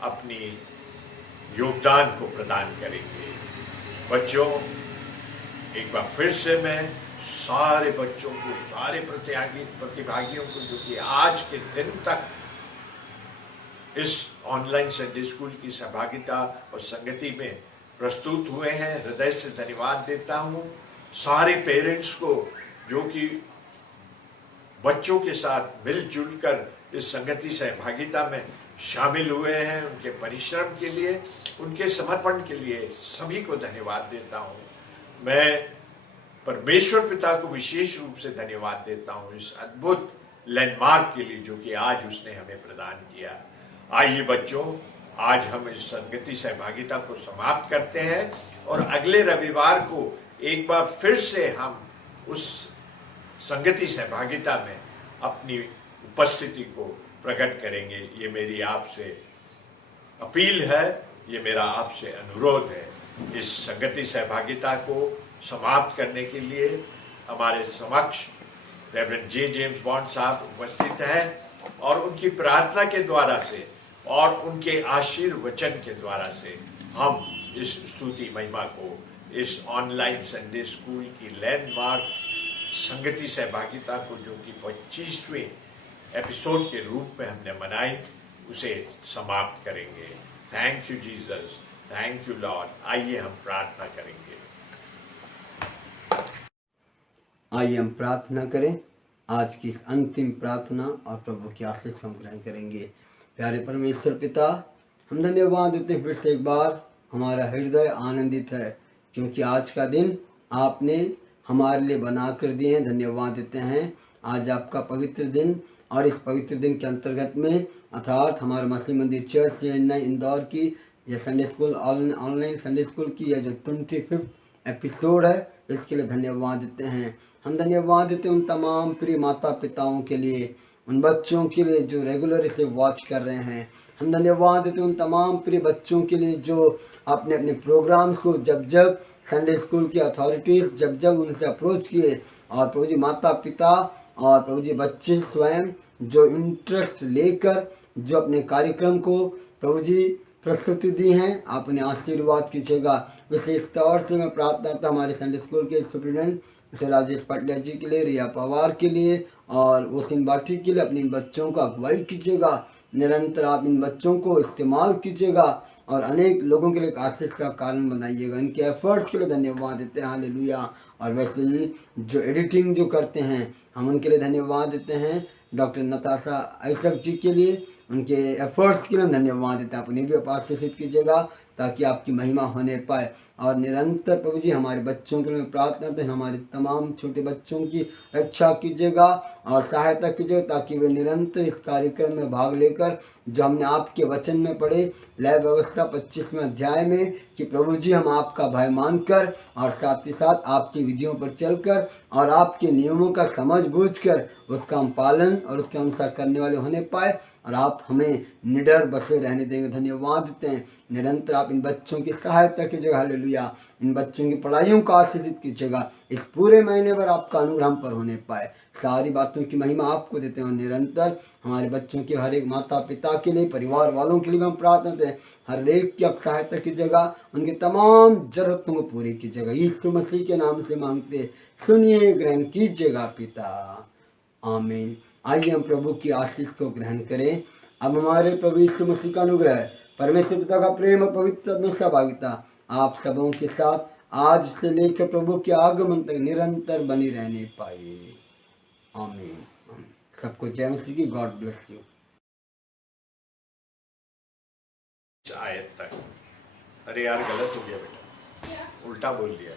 अपनी योगदान को प्रदान करेंगे। बच्चों, एक बार फिर से मैं सारे बच्चों को, सारे प्रतिभागियों को जो कि आज के दिन तक इस ऑनलाइन संडे स्कूल की सहभागिता और संगति में प्रस्तुत हुए हैं, हृदय से धन्यवाद देता हूं। सारे पेरेंट्स को जो कि बच्चों के साथ मिलजुल कर इस संगति सहभागिता में शामिल हुए हैं, उनके परिश्रम के लिए, उनके समर्पण के लिए सभी को धन्यवाद देता हूं। मैं परमेश्वर पिता को विशेष रूप से धन्यवाद देता हूं इस अद्भुत लैंडमार्क के लिए जो कि आज उसने हमें प्रदान किया। आइए बच्चों, आज हम इस संगति सहभागिता को समाप्त करते हैं, और अगले रविवार को एक बार फिर से हम उस संगति सहभागिता में अपनी उपस्थिति को प्रकट करेंगे। ये मेरी आपसे अपील है, ये मेरा आपसे अनुरोध है। इस संगति सहभागिता को समाप्त करने के लिए हमारे समक्ष रेवरेंड जे जेम्स बॉन्ड साहब उपस्थित हैं, और उनकी प्रार्थना के द्वारा से और उनके आशीर्वचन के द्वारा से हम इस स्तुति महिमा को, इस ऑनलाइन संडे स्कूल की लैंडमार्क संगति सहभागिता को, जो कि 25वें एपिसोड के रूप में हमने मनाई, उसे समाप्त करेंगे। Thank you Jesus, thank you Lord. आइए हम प्रार्थना करेंगे। आइए हम प्रार्थना करें। आज की अंतिम प्रार्थना और प्रभु की आशीष हम ग्रहण करेंगे। प्यारे परमेश्वर पिता, हम धन्यवाद देते हैं फिर से एक बार। हमारा हृदय आनंदित है क्योंकि आज का दिन आपने हमारे लिए बना कर दिए हैं। धन्यवाद देते हैं। आज आपका पवित्र दिन, और इस पवित्र दिन के अंतर्गत में अर्थात हमारे मसीह मंदिर चर्च चेन्नई इंदौर की यह Sunday school, online Sunday school की यह जो 25वां एपिसोड है, इसके लिए धन्यवाद देते हैं। हम धन्यवाद देते हैं उन तमाम प्रिय माता पिताओं के लिए, उन बच्चों के लिए जो रेगुलर इसे वॉच कर रहे हैं। हम धन्यवाद देते हैं उन तमाम प्रिय बच्चों के लिए जो अपने अपने प्रोग्राम्स को जब जब संडे स्कूल की अथॉरिटीज जब जब उनसे अप्रोच किए, और प्रभु जी माता पिता और प्रभु जी बच्चे स्वयं जो इंटरेस्ट लेकर जो अपने कार्यक्रम को प्रभु जी प्रस्तुति दी हैं, आप उन्हें आशीर्वाद कीजिएगा। विशेष तौर से मैं प्रार्थना करता हमारे संडे स्कूल के सुप्रिटेंडेंट मिस्टर राजेश पटलिया जी के लिए, रिया पवार के लिए और ओसिन बाठी के लिए अपने इन बच्चों का अगुवाई कीजिएगा। निरंतर आप इन बच्चों को इस्तेमाल कीजिएगा और अनेक लोगों के लिए एक आशीष का कारण बनाइएगा। इनके एफर्ट्स के लिए धन्यवाद देते हैं, हालेलुया। और वैसे ही जो एडिटिंग जो करते हैं, हम उनके लिए धन्यवाद देते हैं। डॉक्टर नताशा ऐशक जी के लिए, उनके एफर्ट्स के लिए धन्यवाद देते हैं। आप उन्हें भी आशीषित कीजिएगा ताकि आपकी महिमा होने पाए। और निरंतर प्रभु जी हमारे बच्चों के लिए प्रार्थना करते हैं, हमारे तमाम छोटे बच्चों की रक्षा कीजिएगा और सहायता कीजिएगा ताकि वे निरंतर इस कार्यक्रम में भाग लेकर जो हमने आपके वचन में पढ़े लय व्यवस्था 25वें अध्याय में कि प्रभु जी हम आपका भय मानकर और साथ ही साथ आपकी विधियों पर चलकर और आपके नियमों का समझ बूझकर उसका हम पालन और उसके अनुसार करने वाले होने पाए और आप हमें निडर बसे रहने देंगे। धन्यवाद देते हैं। निरंतर आप इन बच्चों की सहायता कीजिएगा, हालेलुया। इन बच्चों की पढ़ाइयों को आशीर्वादित कीजिएगा। इस पूरे महीने भर आपका अनुग्रह हम पर होने पाए। सारी बातों की महिमा आपको देते हैं और निरंतर हमारे बच्चों के हर एक माता पिता के लिए, परिवार वालों के लिए भी हम प्रार्थना करते हैं, हर एक की आप सहायता कीजिएगा, उनकी तमाम जरूरतों को पूरी कीजिएगा। यीशु मसीह के नाम से मांगते सुनिए, ग्रहण कीजिएगा पिता, आमीन। आइए हम प्रभु की आशीष को ग्रहण करें। अब हमारे प्रभु यीशु मसीह का अनुग्रह, परमेश्वर पिता का प्रेम और पवित्र आत्मा की सहभागिता आप सबों के साथ आज से लेकर प्रभु के आगमन तक निरंतर बनी रहने पाए, आमीन। सबको जय मसीह की। God bless you. आयत तक। अरे यार गलत हो गया बेटा, उल्टा बोल दिया।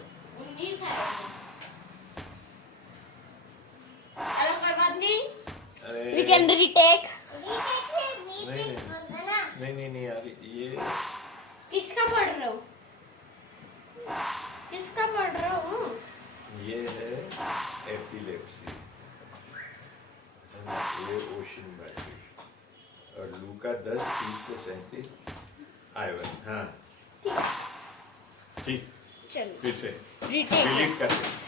We can retake. नहीं यार, ये किसका पढ़ रहे हो? किसका पढ़ रहे हो? ये है एपिलेप्सी, ये ओशन बैटरी और लूका 10:30 से 37 I1। हाँ ठीक, चलो फिर से Retake. डिलीट कर दे।